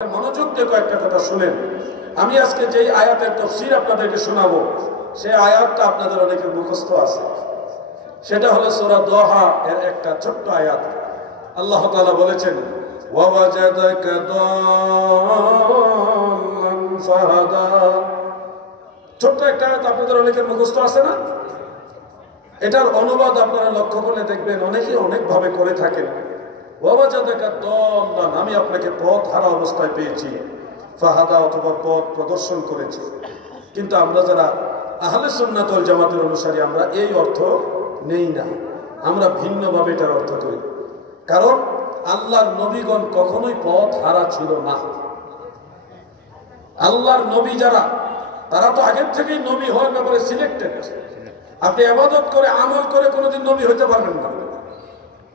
মনোযোগ দিয়ে কয়েকটা কথা শুনেন। আমি আজকে যে আয়াতের তাফসীর আপনাদেরকে শোনাবো সেই আয়াতটা আপনাদের অনেকের মুখস্থ আছে। সেটা হলো সূরা দোহা এর একটা ছোট্ট আয়াত। আল্লাহ তাআলা বলেছেন ওয়াওয়াজাদাকা দাল্লান ফাহাদা। ছোট্ট একটা আয়াত আপনাদের অনেকের মুখস্থ আছে না? এটার অনুবাদ আপনারা লক্ষ্য করলে দেখবেন অনেকে অনেকভাবে করে থাকেন। ওয়াওয়াজাদাকা দাল্লান, আমি আপনাকে পথ হারা অবস্থায় পেয়েছি, ফাহাদা অথবা পথ প্রদর্শন করেছি। কিন্তু আমরা যারা আহলে সুন্নাত ওয়াল জামাতের অনুসারী আমরা এই অর্থ নেই না, আমরা ভিন্নভাবে এটার অর্থ করি। কারণ আল্লাহর নবীগণ কখনোই পথ হারা ছিল না। আল্লাহর নবী যারা, তারা তো আগের থেকেই নবী হওয়ার ব্যাপারে সিলেক্টেড। আপনি ইবাদত করে আমল করে কোনোদিন নবী হতে পারবেন না,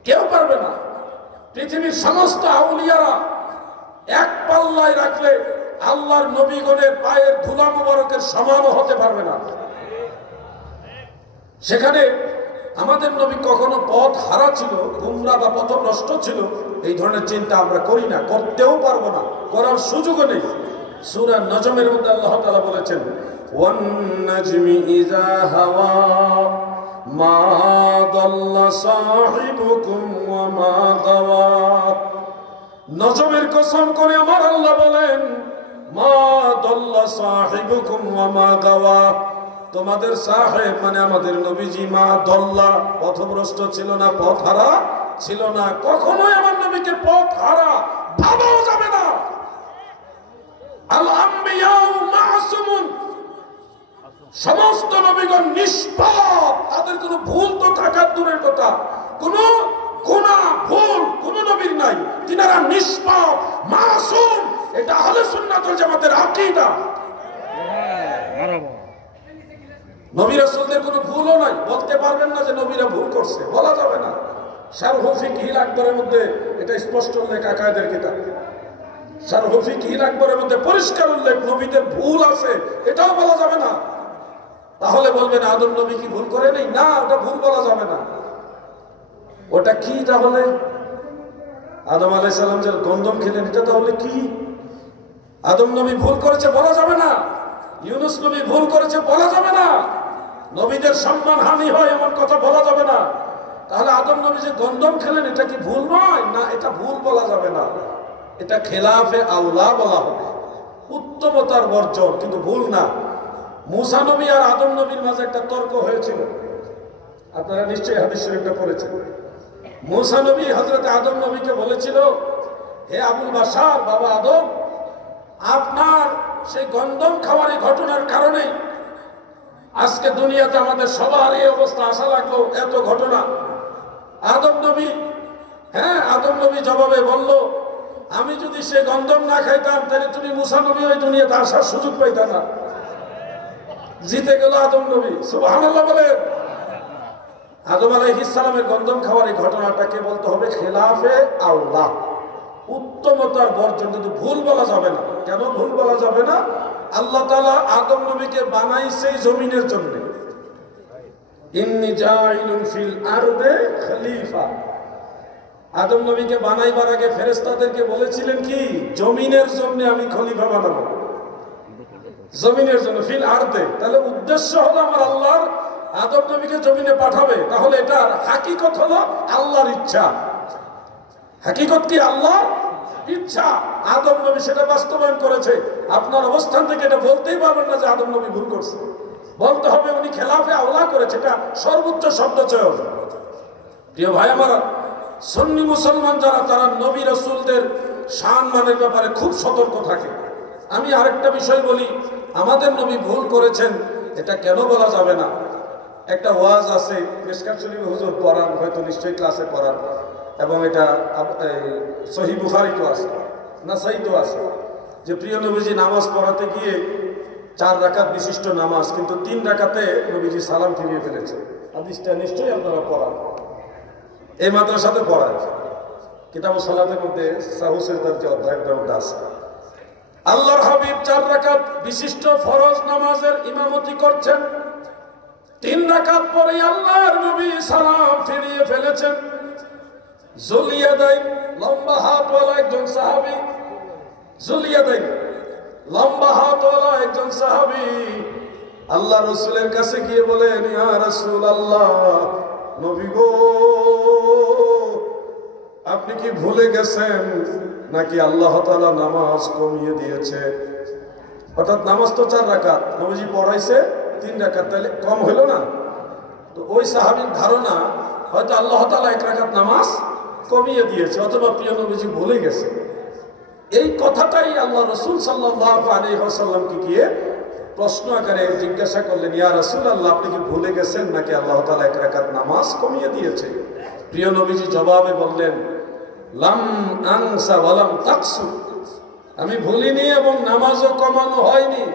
কেউ পারবে না। পৃথিবীর সমস্ত আউলিয়ারা এক পাল্লায় রাখলে আল্লাহর নবীগণের পায়ের ধুলা মুবারকের সমানও হতে পারবে না। সেখানে আমাদের নবী কখনো পথ হারা ছিল, গুমরা বা পথভ্রষ্ট ছিল, এই ধরনের চিন্তা আমরা করি না, করতেও পারবো না, করার সুযোগও নেই। সূরা নজমের মধ্যে আল্লাহ তাআলা বলেছেন ওয়ান নাজমি ইযা হাওয়া মা দাল্লা সাহিবুকুম ওয়া মা গাওয়া। নজমের কসম করে আমার আল্লাহ বলেন মা দাল্লা সাহিবুকুম ওয়া মা গাওয়া, তোমাদের সাহেব মানে আমাদের নবীজি মা দল্লা পথভ্রষ্ট ছিল না, পথ হারা ছিল না। কখনোই আমার নবীকে পথ হারা ভাবাও যাবে না। আল আম্বিয়াউ মাসুমুন, সমস্ত নবীগণ নিষ্পাপ, তাদের কোনো ভুল তো থাকার দূরের কথা, কোনো গুনাহ ভুল কোন নবীর নাই, তিনারা নিষ্পাপ মাসুম। এটা আহলে সুন্নাত ওয়াল জামাতের আকীদা। নবী রাসূলদের কোনো ভুলও নাই, বলতে পারবেন না যে নবীরা ভুল করছে, বলা যাবে না। শারহু ফিকহিল আকবরের মধ্যে এটা স্পষ্ট উল্লেখ, আকায়েদের কিতাব শারহু ফিকহিল আকবরের মধ্যে পরিষ্কার উল্লেখ নবীদের ভুল আছে, এটাও বলা যাবে না। তাহলে বলবেন আদম নবী কি ভুল করে নেই? না, ওটা ভুল বলা যাবে না। ওটা কি তাহলে? আদম আলাইহিস সালাম যে গন্ধম খেলেন, এটা তাহলে কি? আদম নবী ভুল করেছে বলা যাবে না, ইউনূস নবী ভুল করেছে বলা যাবে না, নবীদের সম্মান হানি হয় এমন কথা বলা যাবে না। তাহলে আদম নবী যে গন্ধম খেলেন এটা কি ভুল নয়? না, এটা ভুল বলা যাবে না, এটা খেলাফে আওলা বলা হবে, উত্তমতার বর্জন, কিন্তু ভুল না। মূসা নবী আর আদম নবীর মাঝে একটা তর্ক হয়েছিল, আপনারা নিশ্চয়ই হাদিস শরীফটা পড়েছেন। মূসা নবী হযরত আদম নবীকে বলেছিল, হে আবুল বাশার, বাবা আদম, আপনার সেই গন্ধম খাওয়ার এই ঘটনার কারণে আজকে দুনিয়াতে আমাদের সবার এই অবস্থা আসা লাগলো, এত ঘটনা। আদম নবী আদম নবী জবাবে বলল, আমি যদি সে গন্ধম না খাইতাম তাহলে তুমি মূসা নবী ওই দুনিয়াতে আসার সুযোগ পাইতা না। জিতে গেল আদম নবী, সুবহানাল্লাহ বলেন। আদম আলাইহিস সালামের গন্ধম খাওয়ার এই ঘটনাটাকে বলতে হবে খেলাফে আওলা, উত্তমতার বর্জন, কিন্তু ভুল বলা যাবে না। কেন ভুল বলা যাবে না? আল্লাহ তাআলা আদম নবীকে বানাইছে জমিনের জন্য। ইন্নী জাইলুন ফিল আরদে খলিফা, আদম নবীকে বানাইবার আগে ফেরেশতাদেরকে বলেছিলেন কি? জমিনের জন্য আমি খলিফা বানাবো, জমিনের জন্য, ফিল আরদে। তাহলে উদ্দেশ্য হলো আমার আল্লাহর আদম নবীকে জমিনে পাঠাবে। তাহলে এটার হাকিকত হলো আল্লাহর ইচ্ছা। হাকিকত কি? আল্লাহর ইচ্ছা। আদম নবী সেটা বাস্তবায়ন করেছে। আপনার অবস্থান থেকে এটা বলতেই পারবেন না যে আদম নবী ভুল করছে, বলতে হবে উনি খেলাফে আওলা করেছে, এটা সর্বোচ্চ শব্দ চয়ন। প্রিয় ভাই আমার, সুন্নি মুসলমান যারা, তারা নবী রাসূলদের সম্মানের ব্যাপারে খুব সতর্ক থাকে। আমি আরেকটা বিষয় বলি, আমাদের নবী ভুল করেছেন এটা কেন বলা যাবে না? একটা ওয়াজ আছে, মিশকাত শরীফে হুজুর পড়ান, হয়তো নিশ্চয়ই ক্লাসে পড়ান, এবং এটা সহিহ বুখারীতে আছে, নাসাঈতেও আছে, যে প্রিয় নবীজি নামাজ পড়াতে গিয়ে 4 রাকাত বিশিষ্ট নামাজ, কিন্তু 3 রাকাতে নবীজি সালাম ফিরিয়ে ফেলেছে। হাদিসটা নিশ্চয়ই আপনারা পড়ান, এই মাদ্রাসাতে পড়ায়, কিতাবুস সালাতের মধ্যে সাহু সিজদার যে অধ্যায়টার মধ্যে আছে। আল্লাহর হাবিব 4 রাকাত বিশিষ্ট ফরজ নামাজের ইমামতি করছেন, 3 রাকাত পরে আল্লাহর নবী সালাম ফিরিয়ে ফেলেছেন। জুলিয়াদাই লম্বা হাতওয়ালা একজন সাহাবী জুলিয়াদাইন, লম্বা হাতওয়ালা একজন সাহাবী আল্লাহ রাসূলের কাছে গিয়ে বলেন, ইয়া রাসূলুল্লাহ, নবী গো, আপনি কি ভুলে গেছেন নাকি আল্লাহ তাআলা নামাজ কমিয়ে দিয়েছে? অর্থাৎ নামাজ তো 4 রাকাত, নবীজি পড়াইছে 3 রাকাত, তাহলে কম হইল না? তো ওই সাহাবীর ধারণা হয়তো আল্লাহ তাআলা 1 রাকাত নামাজ কমিয়ে দিয়েছে, অথবা প্রিয় নবীজি ভুলে গেছে। এই কথাটাই আল্লাহ রাসূল সাল্লাল্লাহু আলাইহি ওয়াসাল্লামকে গিয়ে প্রশ্ন আকারে জিজ্ঞাসা করলেন, ইয়া রাসূলুল্লাহ, আপনি কি ভুলে গেছেন নাকি আল্লাহ তাআলা 1 রাকাত নামাজ কমিয়ে দিয়েছে? প্রিয় নবীজি জবাবে বললেন, লাম আনসা ওয়া লাম তাকসু, আমি ভুলিনি এবং নামাজও কমানো হয়নি।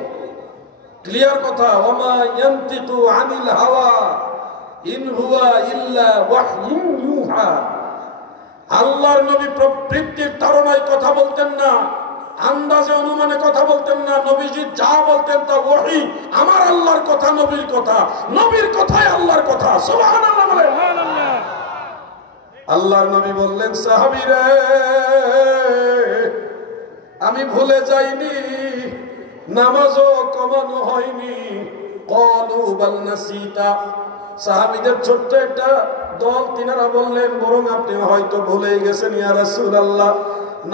ক্লিয়ার কথা, ওমা ইয়ানতিকু আনিল হাওয়া ইন হুয়া ইল্লা ওয়াহয়ুন ইউহা। আল্লাহর নবী প্রবৃত্তির ধারণায় কথা বলতেন না, আন্দাজে অনুমানে কথা বলতেন না। নবীজি যা বলতেন তা ওহী, আমার আল্লাহর কথা, নবীর কথা, নবীর কথাই আল্লাহর কথা। সুবহানাল্লাহ বলেন। আল্লাহর নবী বললেন, সাহাবীরা, আমি ভুলে যাইনি, নামাজও কমানো হয়নি। ক্বালু বাল নাসিতা, সাহাবীদের ছোট্ট একটা দল, তিনারা বললেন, বরং আপনি হয়তো ভুলেই গেছেন ইয়া রাসূলুল্লাহ,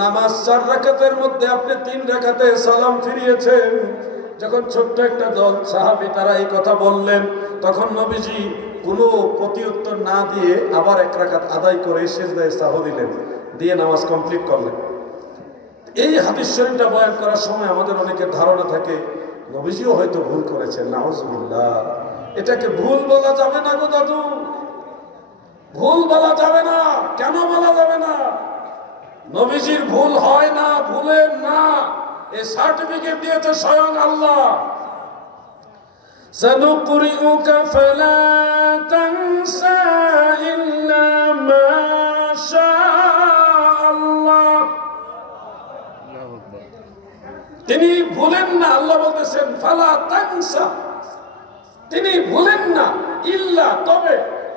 নামাজ 4 রাকাতের মধ্যে আপনি 3 রাকাতে সালাম ফিরিয়েছেন। যখন ছোট্ট একটা দল সাহাবী তারা এই কথা বললেন, তখন নবীজি কোনো প্রতিউত্তর না দিয়ে আবার 1 রাকাত আদায় করে সিজদায়ে সাহু দিলেন, দিয়ে নামাজ কমপ্লিট করলেন। এই হাদিস শরীফটা বয়ান করার সময় আমাদের অনেকের ধারণা থাকে নবীজিও হয়তো ভুল করেছেন। নাউজুবিল্লাহ, এটাকে ভুল বলা যাবে না গো দাদু, ভুল বলা যাবে না। কেন বলা যাবে না? নবীজির ভুল হয় না, ভুলেন না, এই সার্টিফিকেট দিয়েছে স্বয়ং আল্লাহ। সানুকরিউকা ফালা তানসা ইল্লা মা শাআল্লাহ। তিনি ভুলেন না, আল্লাহ বলতেছেন ফালা তানসা, তিনি ভুলেন না, ইল্লা, তবে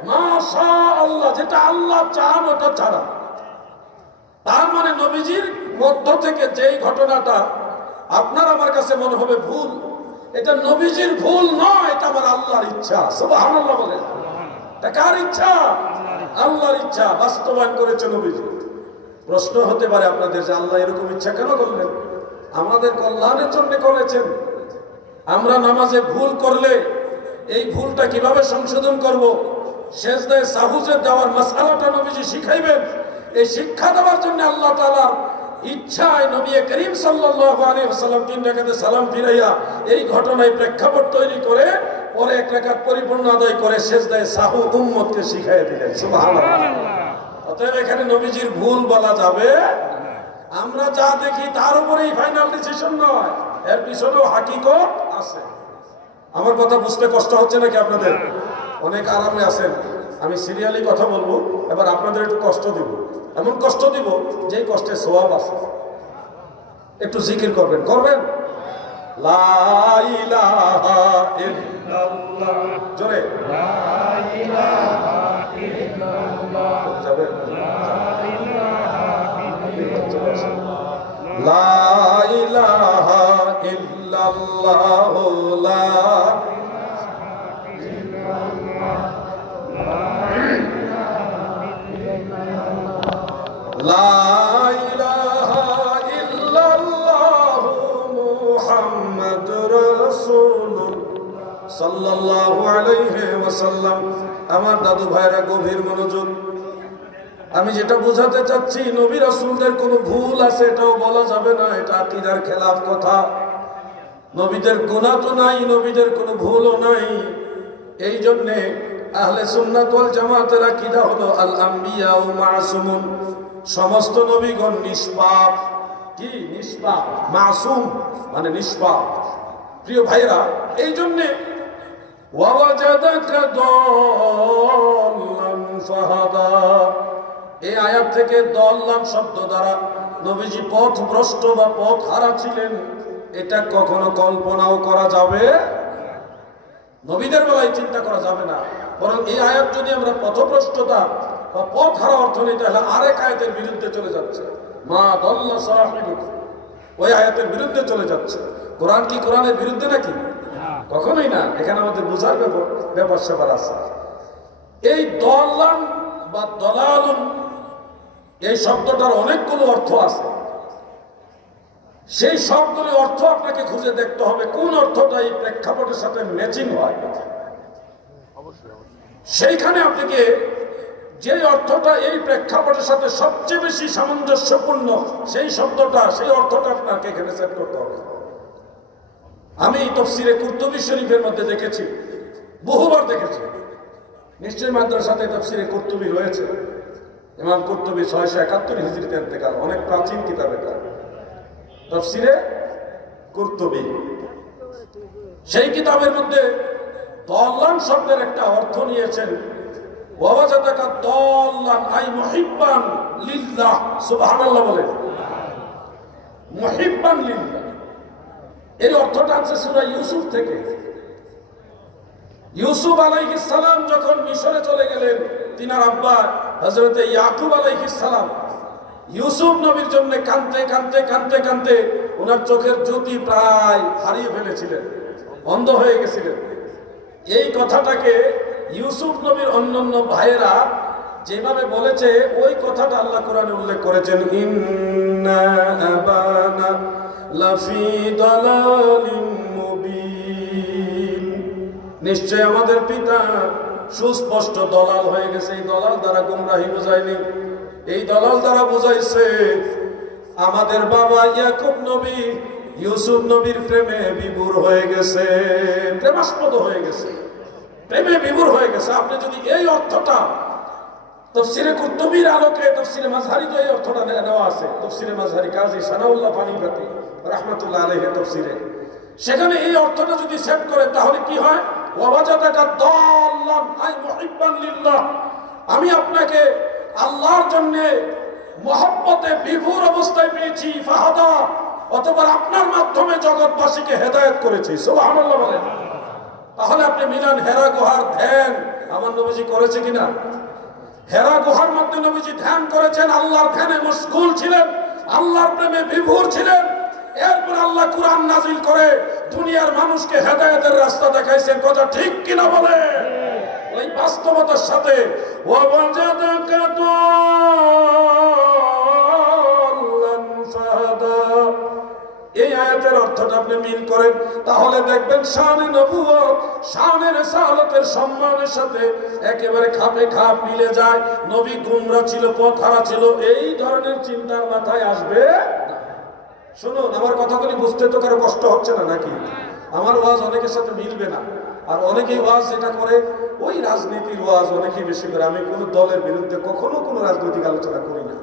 মা শাআল্লাহ, যেটা আল্লাহ চান ওটা ছাড়া। তার মানে নবীজির মধ্য থেকে যেই ঘটনাটা আপনার আমার কাছে মনে হবে ভুল, এটা নবীজির ভুল নয়, এটা আমার আল্লাহর ইচ্ছা। সুবহানাল্লাহ বলেন। এটা কার ইচ্ছা? আল্লাহর ইচ্ছা, বাস্তবায়ন করেছে নবীজি। প্রশ্ন হতে পারে আপনাদের যে আল্লাহ এরকম ইচ্ছা কেন করলেন? আমাদের কল্যাণের জন্য করেছেন। আমরা নামাজে ভুল করলে এই ভুলটা কিভাবে সংশোধন করব, সিজদায়ে সাহুজে দেওয়ার মাসআলাটা নবীজি শিখাইবেন। এই শিক্ষা দেওয়ার জন্য আল্লাহ তাআলার ইচ্ছায় নবী করিম সাল্লাল্লাহু আলাইহি ওয়াসাল্লাম 3 রাকাতে সালাম ফিরাইয়া এই ঘটনায় প্রেক্ষাপট তৈরি করে পরে 1 রাকাত পরিপূর্ণ আদায় করে সিজদায়ে সাহু উম্মতকে শিখাইয়া দিলেন। সুবহানাল্লাহ। অতএব এখানে নবীজির ভুল বলা যাবে। আমরা যা দেখি তার উপরেই ফাইনাল ডিসিশন নয়, এর পিছনেও হাকিকত আছে। আমার কথা বুঝতে কষ্ট হচ্ছে নাকি আপনাদের? অনেক আরামে আছেন, আমি সিরিয়ালি কথা বলবো, এবার আপনাদের একটু কষ্ট দিব, এমন কষ্ট দিব যে কষ্টে সওয়াব আছে। একটু জিকির করবেন, করবেন লা ইলাহা ইল্লাল্লাহ, জোরে লা ইলাহা ইল্লাল্লাহ, যাবেন লা ইলাহা ইল্লাল্লাহ, লা লা ইলাহা ইল্লাল্লাহ মুহাম্মাদুর রাসূলুল্লাহ সাল্লাল্লাহু আলাইহি ওয়াসাল্লাম। আমার দাদু ভাইরা গভীর মনোযোগ। আমি যেটা বোঝাতে চাচ্ছি, নবী রাসূলদের কোনো ভুল আছে এটাও বলা যাবে না, এটা আকীদার খেলাফ কথা। নবীদের গুনাহ তো নাই, নবীদের কোনো ভুলও নাই। এই জন্য আহলে সুন্নাত ওয়াল জামাতের আকীদা হলো আল আম্বিয়া ও মাসুমুন, সমস্ত নবীগণ নিষ্পাপ। কি নিষ্পাপ? মাসুম মানে নিষ্পাপ। প্রিয় ভাইরা, এই জন্য ওয়াওয়াজাদাকা দাল্লান ফাহাদা, এই আয়াত থেকে দল্লান শব্দ দ্বারা নবীজি পথভ্রষ্ট বা পথ হারা ছিলেন, এটা কখনো কল্পনাও করা যাবে, নবীদের বেলায় চিন্তা করা যাবে না। বরং এই আয়াত যদি আমরা পথভ্রষ্টতা বা পথ হারা অর্থ নিই, তাহলে আরেক আয়াতের বিরুদ্ধে চলে যাচ্ছে। মা দল্লা সাহিবুকুম, ওই আয়াতের বিরুদ্ধে চলে যাচ্ছে। কোরআন কি কোরআনের বিরুদ্ধে নাকি? কখনোই না। এখানে আমাদের বোঝার ব্যাপার স্যাপার আছে। এই দলান বা দলালুন এই শব্দটার অনেকগুলো অর্থ আছে। সেই সবগুলো অর্থ আপনাকে খুঁজে দেখতে হবে কোন অর্থটা এই প্রেক্ষাপটের সাথে ম্যাচিং হয়। সেইখানে আপনাকে যে অর্থটা এই প্রেক্ষাপটের সাথে সবচেয়ে বেশি সামঞ্জস্যপূর্ণ সেই শব্দটা, সেই অর্থটা আপনাকে এখানে সেট করতে হবে। আমি তাফসীরে কুরতুবী শরীফের মধ্যে দেখেছি, বহুবার দেখেছি। নিশ্চয়ই মাদ্রাসাতে তাফসীরে কুরতুবী রয়েছে। ইমাম কুরতুবী 671 হিজরিতে ইন্তেকাল, অনেক প্রাচীন কিতাব এটা, তাফসীরে কুরতুবী। সেই কিতাবের মধ্যে দলান শব্দের একটা অর্থ নিয়েছেন, ওয়াজাদাকা দলান আই মুহিব্বান লিল্লাহ। সুবহানাল্লাহ বলে, মুহিব্বান লিল্লাহ। এই অর্থটা আছে সূরা ইউসুফ থেকে। ইউসুফ আলাইহিস সালাম যখন মিশরে চলে গেলেন, তিনার আব্বা হযরতে ইয়াকুব আলাইহিস সালাম ইউসুফ নবীর জন্য কাঁদতে কাঁদতে কাঁদতে কাঁদতে ওনার চোখের জ্যোতি প্রায় হারিয়ে ফেলেছিলেন, অন্ধ হয়ে গেছিলেন। এই কথাটাকে ইউসুফ নবীর অন্যান্য ভাইয়েরা যেভাবে বলেছে, ওই কথাটা আল্লাহ কোরআনে উল্লেখ করেছেন, ইন্না আবানা লাফি দালালিন মুবিন। নিশ্চয় আমাদের পিতা সুস্পষ্ট দলাল হয়ে গেছে। এই দলাল দ্বারা গুমরাহি বোঝায়নি, এই দলাল দ্বারা বোঝাইছে আমাদের বাবা ইয়াকুব নবী ইউসুফ নবীর প্রেমে বিভোর হয়ে গেছে, প্রেমাস্পদ হয়ে গেছে, প্রেমে বিভোর হয়ে গেছে। আপনি যদি এই অর্থটা তাফসীরে কুরতুবীর আলোকে, তাফসীরে মাযহারি তো এই অর্থটা নেওয়া আছে, তাফসীরে মাযহারি কাজী সানাউল্লাহ পানিপতি রাহমাতুল্লাহ আলাইহি তাফসীরে, সেখানে এই অর্থটা যদি সেট করে তাহলে কি হয়? ওয়াজাদাকা দাল্লান আই মুহিব্বান লিল্লাহ। আমি আপনাকে আল্লাহর জন্য মহব্বতে বিভোর অবস্থায় পেয়েছি, ফাহাদা, অথবা আপনার মাধ্যমে জগৎবাসীকে হেদায়েত করেছি। সুবহানাল্লাহ বলেন। তাহলে আপনি মিলান হেরা গুহার ধ্যান আমার নবীজি করেছে কিনা? হেরা গুহার মধ্যে নবীজি ধ্যান করেছেন, আল্লাহর ধ্যানে মশগুল ছিলেন, আল্লাহর প্রেমে বিভোর ছিলেন। এরপর আল্লাহ কুরআন নাজিল করে দুনিয়ার মানুষকে হেদায়েতের রাস্তা দেখাইছেন। কথা ঠিক কিনা বলে? ওই বাস্তবতার সাথে ওয়াজাদাকা দাল্লান ফাহাদা, এই আয়াতের অর্থটা আপনি মিল করেন, তাহলে দেখবেন শানে নবুয়ত, শানে রিসালাতের সম্মানের সাথে একেবারে খাপে খাপ মিলে যায়। নবী গুমরা ছিল, পথহারা ছিল, এই ধরনের চিন্তার মাথায় আসবে না। শুনুন, আমার কথাগুলি বুঝতে তো কারো কষ্ট হচ্ছে না নাকি? আমার ওয়াজ অনেকের সাথে মিলবে না, আর অনেকেই ওয়াজ যেটা করে ওই রাজনীতির ওয়াজ অনেকেই বেশি করে। আমি কোনো দলের বিরুদ্ধে কখনো কোনো রাজনৈতিক আলোচনা করি না।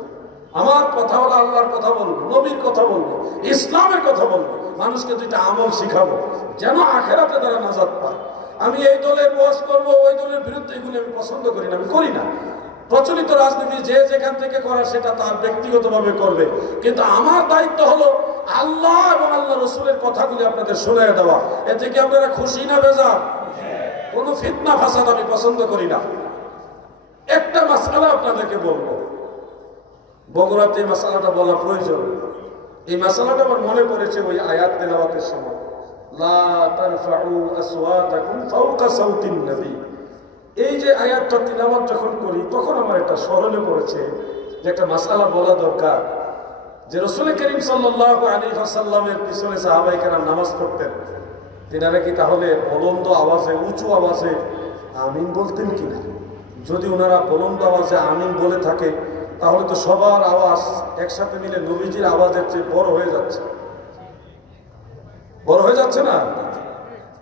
আমার কথা হলো আল্লাহর কথা বলবো, নবীর কথা বলবো, ইসলামের কথা বলবো, মানুষকে দুইটা আমল শিখাবো যেন আখেরাতে তারা নাজাত পায়। আমি এই দলের ওয়াজ করবো, ওই দলের বিরুদ্ধে, এগুলো আমি পছন্দ করি না, আমি করি না। প্রচলিত রাজনীতি যে যেখান থেকে করা সেটা তার ব্যক্তিগতভাবে করবে, কিন্তু আমার দায়িত্ব হলো আল্লাহ এবং আল্লাহ রসুলের কথাগুলি আপনাদের শোনায় দেওয়া। এতে কি আপনারা খুশি না বেজার? কোনো ফিতনা ফাসাদ আমি পছন্দ করি না। একটা মাসআলা আপনাদেরকে বলবো, বগুড়াতে এই মাসআলাটা বলা প্রয়োজন। এই মাসআলাটা আমার মনে পড়েছে ওই আয়াত তেলাওয়াতের সময়, লা তারফাউ আসওয়াতাকুম ফাওকা সাউতিন নবী। এই যে আয়াতটা তিলাওয়াত যখন করি তখন আমার একটা স্মরণে পড়েছে যে একটা মাসআলা বলা দরকার। যে রাসূল করিম সাল্লাল্লাহু আলাইহি ওয়াসাল্লামের পিছনে সাহাবায়ে কেরাম নামাজ পড়তেন, তিনারা কি তাহলে বুলন্দ আওয়াজে, উঁচু আওয়াজে আমিন বলতেন কিনা? যদি ওনারা বুলন্দ আওয়াজে আমিন বলে থাকে তাহলে তো সবার আওয়াজ একসাথে মিলে নবীজির আওয়াজের চেয়ে বড় হয়ে যাচ্ছে, বড় হয়ে যাচ্ছে না?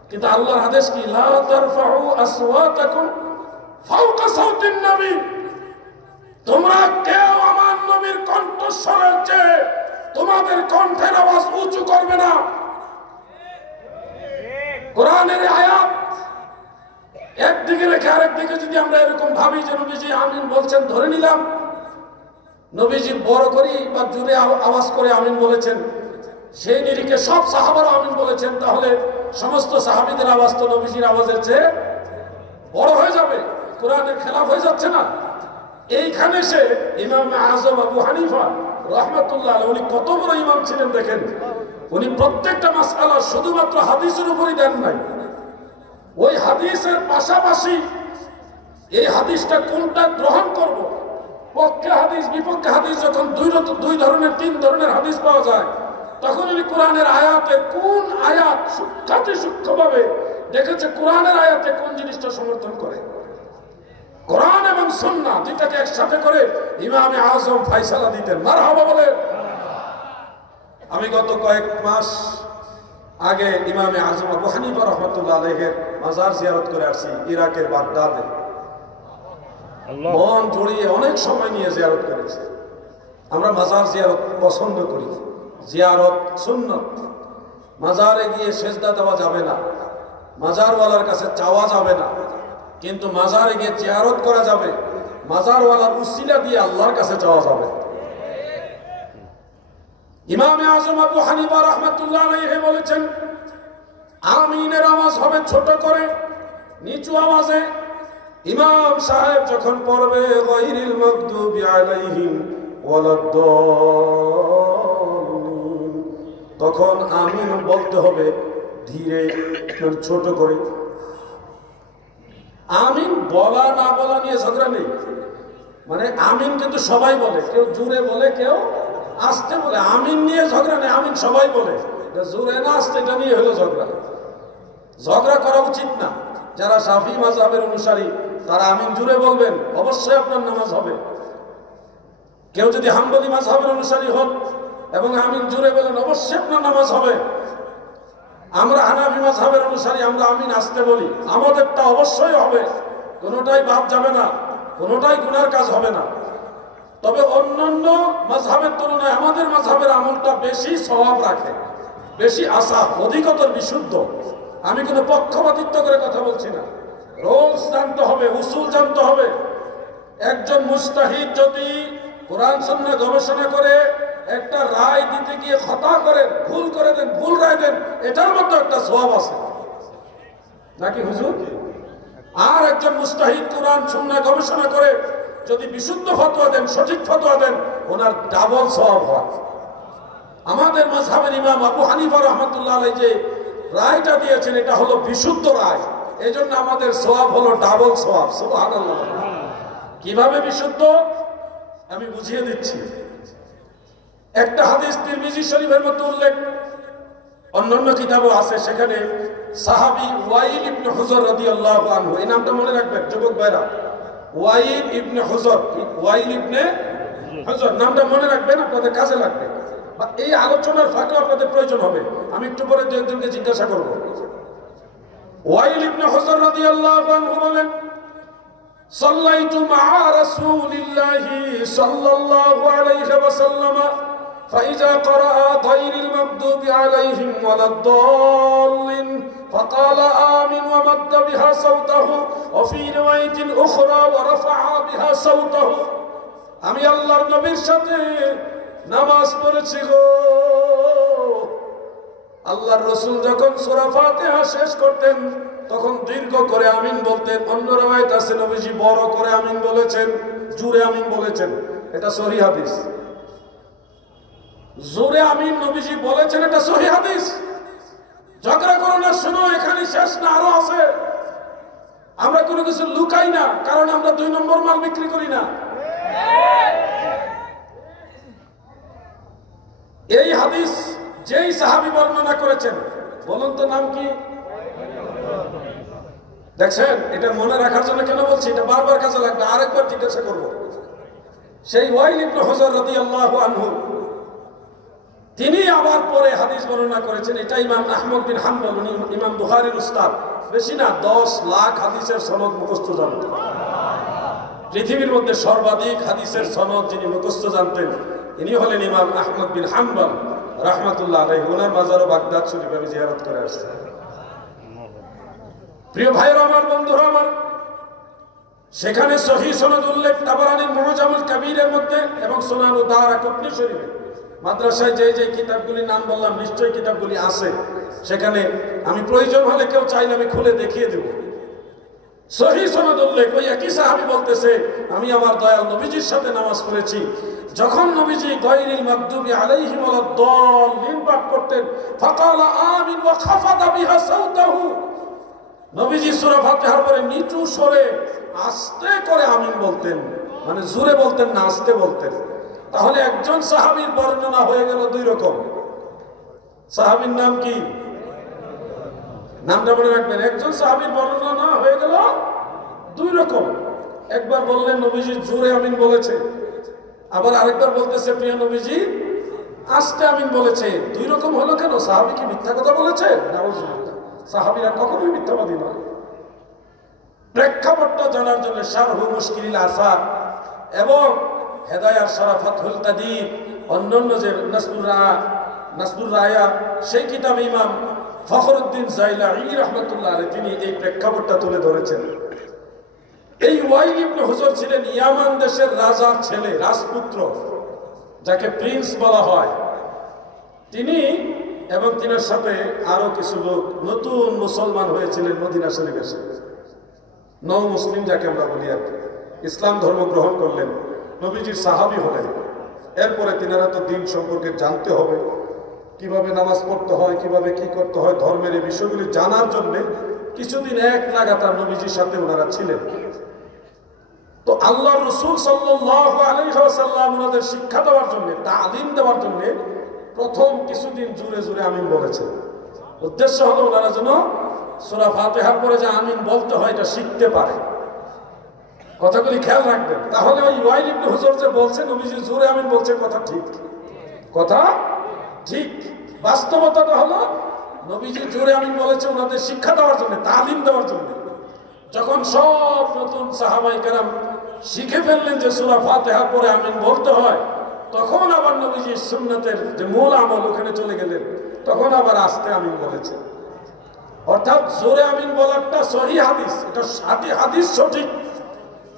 কিন্তু আল্লাহর আদেশ কি? লা তারফাউ আসওয়াতাকুম ফাওকা সাউতিন নবী। তোমরা কেউ আমার নবীর কণ্ঠস্বরের চেয়ে তোমাদের কণ্ঠের আওয়াজ উঁচু করবে না। কোরআনের আয়াত একদিকে রেখে আরেকদিকে যদি আমরা এরকম ভাবি যে নবীজি আমিন বলছেন, ধরে নিলাম নবীজি বড় করি বা জোরে আওয়াজ করে আমিন বলেছেন, সেই নিরিখে সব সাহাবারা আমিন বলেছেন, তাহলে সমস্ত সাহাবীদের আওয়াজ তো নবীজির আওয়াজের চেয়ে বড় হয়ে যাবে, কোরআনের খেলাফ হয়ে যাচ্ছে না? এইখানে সে ইমাম আযম আবু হানিফা রাহমাতুল্লাহ আলাইহি, উনি কত বড় ইমাম ছিলেন দেখেন। উনি প্রত্যেকটা মাসআলা শুধুমাত্র হাদিসের উপরই দেন নাই, ওই হাদিসের পাশাপাশি এই হাদিসটা কোনটা গ্রহণ করব, পক্ষে হাদিস বিপক্ষে হাদিস যখন দুই ধরনের তিন ধরনের হাদিস পাওয়া যায়, তখন উনি কোরআনের আয়াতে কোন আয়াত সূক্ষ্মভাবে দেখেছে, কোরআনের আয়াতে কোন জিনিসটা সমর্থন করে। কোরআন এবং সুন্নাহ দুইটাকে একসাথে করে ইমামে আজম ফয়সালা দিতেন। মারহাবা বলে। আমি গত কয়েক মাস আগে ইমামে আজম আবু হানিফা রাহমাতুল্লাহ আলাইহির মাজার জিয়ারত করে আসছি ইরাকের বাগদাদে। মন জড়িয়ে অনেক সময় নিয়ে জিয়ারত করেছি। আমরা মাজার জিয়ারত পছন্দ করি, জিয়ারত সুন্নাত। মাজারে গিয়ে সেজদা দেওয়া যাবে না, মাজারওয়ালার কাছে চাওয়া যাবে না, কিন্তু মাজারে গিয়ে জিয়ারত করা যাবে, মাজারওয়ালার উসিলা দিয়ে আল্লাহর কাছে চাওয়া যাবে। ইমামে আজম আবু হানিফা রাহমাতুল্লাহ আলাইহি বলেছেন, আমিনের আওয়াজ হবে ছোট করে, নিচু আওয়াজে। ইমাম সাহেব যখন পড়বে গায়রিল মাগদুবি আলাইহিম ওয়ালাদ-দাল্লিন, তখন আমিন বলতে হবে ধীরে ছোট করে। আমিন বলা না বলা নিয়ে ঝগড়া নেই, মানে আমিন কিন্তু সবাই বলে, কেউ জোরে বলে কেউ আস্তে বলে, আমিন নিয়ে ঝগড়া নেই, আমিন সবাই বলে, জোরে না আস্তে এটা নিয়ে হলো ঝগড়া। ঝগড়া করা উচিত না। যারা শাফি মাযহাবের অনুসারী তারা আমিন জোরে বলবেন, অবশ্যই আপনার নামাজ হবে। কেউ যদি হাম্বলি মাযহাবের অনুসারী হন এবং আমিন জোরে বলেন, অবশ্যই আপনার নামাজ হবে। আমরা হানাফি মাযহাবের অনুসারী, আমরা আমিন আস্তে বলি, আমাদেরটা অবশ্যই হবে, কোনোটাই বাদ যাবে না, কোনোটাই গুনার কাজ হবে না। তবে অন্যান্য মাযহাবের তুলনায় আমাদের মাযহাবের আমলটা বেশি সওয়াব রাখে, বেশি আশা, অধিকতর বিশুদ্ধ। আমি কোনো পক্ষপাতিত্ব করে কথা বলছি না, রোজ জানতে হবে, উসুল জানতে হবে। একজন মুজতাহিদ যদি কোরআন সুন্নাহ গবেষণা করে একটা রায় দিতে গিয়ে খতা করেন, ভুল করে দেন, ভুল রায় দেন, এটার মধ্যে একটা সওয়াব আছে নাকি হুজুর? আর একজন মুজতাহিদ কোরআন সুন্নাহ গবেষণা করে যদি বিশুদ্ধ ফতোয়া দেন, সঠিক ফতোয়া দেন, ওনার ডাবল সওয়াব হয়। আমাদের মাযহাবের ইমাম আবু হানিফা রাহমাতুল্লাহ আলাইহি যে রায়টা দিয়েছেন, এটা হলো বিশুদ্ধ রায়, এজন্য আমাদের সওয়াব হলো ডাবল সওয়াব। সুবহানাল্লাহ। কিভাবে বিশুদ্ধ আমি বুঝিয়ে দিচ্ছি। একটা হাদিস তিরমিজি শরীফের মধ্যে উল্লেখ, অন্যান্য কিতাবও আছে, সেখানে সাহাবী ওয়াইল ইবনে হুজর রাদিয়াল্লাহু আনহু, এই নামটা মনে রাখবেন যুবক ভাইরা, ওয়াইল ইবনে হুজর, ওয়াইল ইবনে হুজর নামটা মনে রাখবেন, আপনাদের কাজে লাগবে। এই আলোচনার ফাঁকে আপনাদের প্রয়োজন হবে, আমি একটু পরে দু একজনকে জিজ্ঞাসা করব। ওয়াইল ইবনে হুজর রাদিয়াল্লাহু আনহু বলেন, সাল্লাইতু মা'a রাসূলিল্লাহি সাল্লাল্লাহু আলাইহি ওয়াসাল্লাম ফাইজা ক্বারাআ গায়রিল মাগদুবি আলাইহিম ওয়ালাদ-দাল্লিন ফাকালা আমিন ওয়া মাদ্দা বিহা সাওতাহু ওয়া ফি রিওয়ায়াতিন উখরা ওয়া রাফা'a বিহা সাওতাহু। আমি আল্লাহর নবীর সাথে নামাজ পড়েছি গো, আল্লাহর রাসূল যখন সূরা ফাতিহা শেষ করতেন তখন দীর্ঘ করে আমিন বলতেন। অন্য রাওয়ায়াত আছে নবীজি বড় করে আমিন বলেছেন, জোরে আমিন বলেছেন, এটা সহিহ হাদিস। জোরে আমিন নবীজি বলেছেন, এটা সহিহ হাদিস। ঝগড়া করো না, শোনো, এখানে শেষ না, আরো আছে। আমরা কোনো কিছু লুকাই না, কারণ আমরা 2 নম্বর মাল বিক্রি করি না। এই হাদিস যেই সাহাবী বর্ণনা করেছেন, বলুন তো নাম কি? দেখছেন, এটা মনে রাখার জন্য কেন বলছি, এটা বারবার কাজে লাগবে, আরেকবার জিজ্ঞাসা করবো। সেই ওয়াইল ইবনে হুজর রাদিয়াল্লাহু আনহু, তিনি আবার পরে হাদিস বর্ণনা করেছেন। এটা ইমাম আহমদ বিন হাম্বল, উনি ইমাম বুখারীর উস্তাদ, বেশি না 10 লাখ হাদিসের সনদ মুখস্থ জানতেন। পৃথিবীর মধ্যে সর্বাধিক হাদিসের সনদ যিনি মুখস্থ জানতেন, ইনি হলেন ইমাম আহমদ বিন হাম্বল রাহমাতুল্লাহ আলাইহি। ওনার মাজারও বাগদাদ শরীফে আমি জিয়ারত করে আসছি। প্রিয় ভাইরা আমার, বন্ধুরা আমার, সেখানে সহিহ সনদ উল্লেখ তাবারানীর মুআজামুল কাবীরের মধ্যে এবং সুনান দারাকুতনি শরীফে। মাদ্রাসায় যে কিতাবগুলির নাম বললাম, নিশ্চয়ই কিতাবগুলি আছে সেখানে। আমি প্রয়োজন হলে কেউ চাইলে আমি খুলে দেখিয়ে দেব। সহিহ সনদ উল্লেখ, ওই একই সাহাবী বলতেছে আমি আমার দয়াল নবীজির সাথে নামাজ পড়েছি, যখন নবীজি গায়রিল মাগদুবি আলাইহিম ওয়ালাদ-দাল্লিন পাঠ করতেন ফাকালা আমিন ওয়া খাফাদা বিহা সাওতাহু, নবীজি সূরা ফাতিহার পরে নিচু স্বরে আস্তে করে আমিন বলতেন, মানে জোরে বলতেন না, আস্তে বলতেন। তাহলে একজন সাহাবীর বর্ণনা হয়ে গেল দুই রকম। সাহাবীর নাম কি? নামটা মনে রাখবেন। একজন সাহাবীর বর্ণনা হয়ে গেল দুই রকম। একবার বললেন নবীজি জোরে আমিন বলেছে, আবার আরেকবার বলতেছে প্রিয় নবীজি আস্তে আমিন বলেছে। দুই রকম হলো কেন? সাহাবী কি মিথ্যা কথা বলেছে? নাউজুবিল্লাহ, সাহাবীরা কখনোই মিথ্যাবাদী নয়। প্রেক্ষাপটটা জানার জন্য শারহু মুশকিলিল আসার এবং হেদায়াত শারা ফাতহুল কাদির, অন্যান্য যে নাসরুর রায়া, সেই কিতাব ইমাম ফখরুদ্দিন জাইলানী রাহমাতুল্লাহ আলাইহি তিনি এই প্রেক্ষাপটটা তুলে ধরেছেন। এই ওয়াইল ইবনে হুজর ছিলেন ইয়ামান দেশের রাজার ছেলে, রাজপুত্র, যাকে প্রিন্স বলা হয়। তিনি এবং তিনার সাথে আরো কিছু লোক নতুন মুসলমান হয়েছিলেন মদিনা শরীফে এসে, নও মুসলিম যাকে আমরা বলি আর কি, ইসলাম ধর্ম গ্রহণ করলেন, নবীজির সাহাবী হলেন। এরপরে তিনারা তো দিন সম্পর্কে জানতে হবে, কিভাবে নামাজ পড়তে হয়, কিভাবে কি করতে হয়, ধর্মের এই বিষয়গুলি জানার জন্য কিছুদিন এক লাগাতার নবীজির সাথে ওনারা ছিলেন। তো আল্লাহ রাসূল সাল্লাল্লাহু আলাইহি ওয়াসাল্লাম ওনাদের শিক্ষা দেওয়ার জন্য, তালিম দেওয়ার জন্য প্রথম কিছুদিন জোরে জোরে আমিন বলেছেন। উদ্দেশ্য হলো ওনারা যেন সূরা ফাতিহার পরে যে আমিন বলতে হয় এটা শিখতে পারে। কথাগুলি খেয়াল রাখবেন। তাহলে ওই ওয়াইল ইবনে হুজর যে বলছেন নবীজি জোরে আমিন বলছে, কথা ঠিক, কথা ঠিক। বাস্তবতাটা হলো নবীজি জোরে আমিন বলেছে ওনাদের শিক্ষা দেওয়ার জন্য, তালিম দেওয়ার জন্য। যখন সব নতুন সাহাবায়ে কেরাম শিখে ফেললেন যে সূরা ফাতিহার পরে আমিন বলতে হয়, তখন আবার নবীজি সুন্নাতের যে মূল আমল ওখানে চলে গেলেন, তখন আবার আস্তে আমিন বলেছেন। অর্থাৎ জোরে আমিন বলাটা সহিহ হাদিস, এটা হাদিস সঠিক,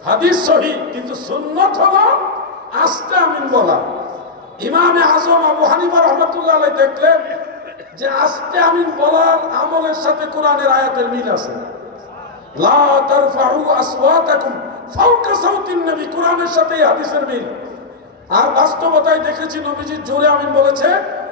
হাদিস সহিহ, কিন্তু সুন্নাত হলো আস্তে আমিন বলা। ইমামে আজম আবু হানিফা রাহমাতুল্লাহ আলাইহি দেখলেন যে আস্তে আমিন বলার আমলের সাথে কোরআনের আয়াতের মিল আছে। লা তারফাউ আসওয়াতাকুম ফাওকা সাওতিন নবী, কোরআনের সাথে এই হাদিসের মিল। আর বাস্তবতায় দেখেছি নবীজি জোরে আমিন বলেছে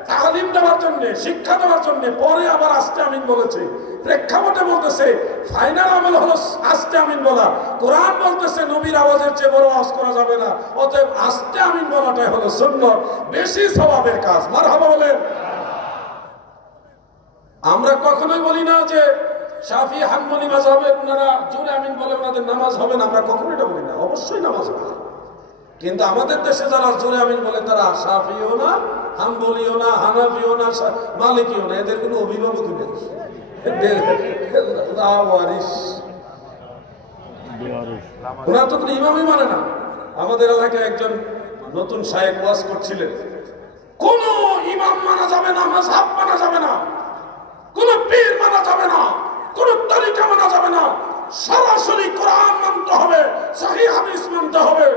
তালিম দেওয়ার জন্য, শিক্ষা দেওয়ার জন্য, পরে আবার আস্তে আমিন বলেছে। প্রেক্ষাপটে বলতেছে ফাইনাল আমল হলো আস্তে আমিন বলা। কোরআন বলতেছে নবীর আওয়াজের চেয়ে বড় আওয়াজ করা যাবে না, অতএব আস্তে আমিন বলাটাই হলো সুন্নাত, বেশি সওয়াবের কাজ। মারহাবা বলেন। আমরা কখনোই বলি না যে শাফি হাম্বলি মাযহাবের ওনারা জোরে আমিন বলে ওনাদের নামাজ হবে না, আমরা কখনোই এটা বলি না, অবশ্যই নামাজ হবে। কিন্তু আমাদের দেশে যারা জোরে আমিন বলে তারা শাফিও না, হাম্বলিও না, হানাফিও না, মালিকিও না, এদের কোনো অভিভাবকই নেই। ওনার তো কোনো ইমামই মানে না। আমাদের এলাকায় একজন নতুন শায়েখ ওয়াজ করছিলেন, কোন ইমাম মানা যাবে না, মাযহাব মানা যাবে না, কোন পীর মানা যাবে না, কোন তরিকা মানা যাবে না, সরাসরি কোরআন মানতে হবে, সহিহ হাদিস মানতে হবে।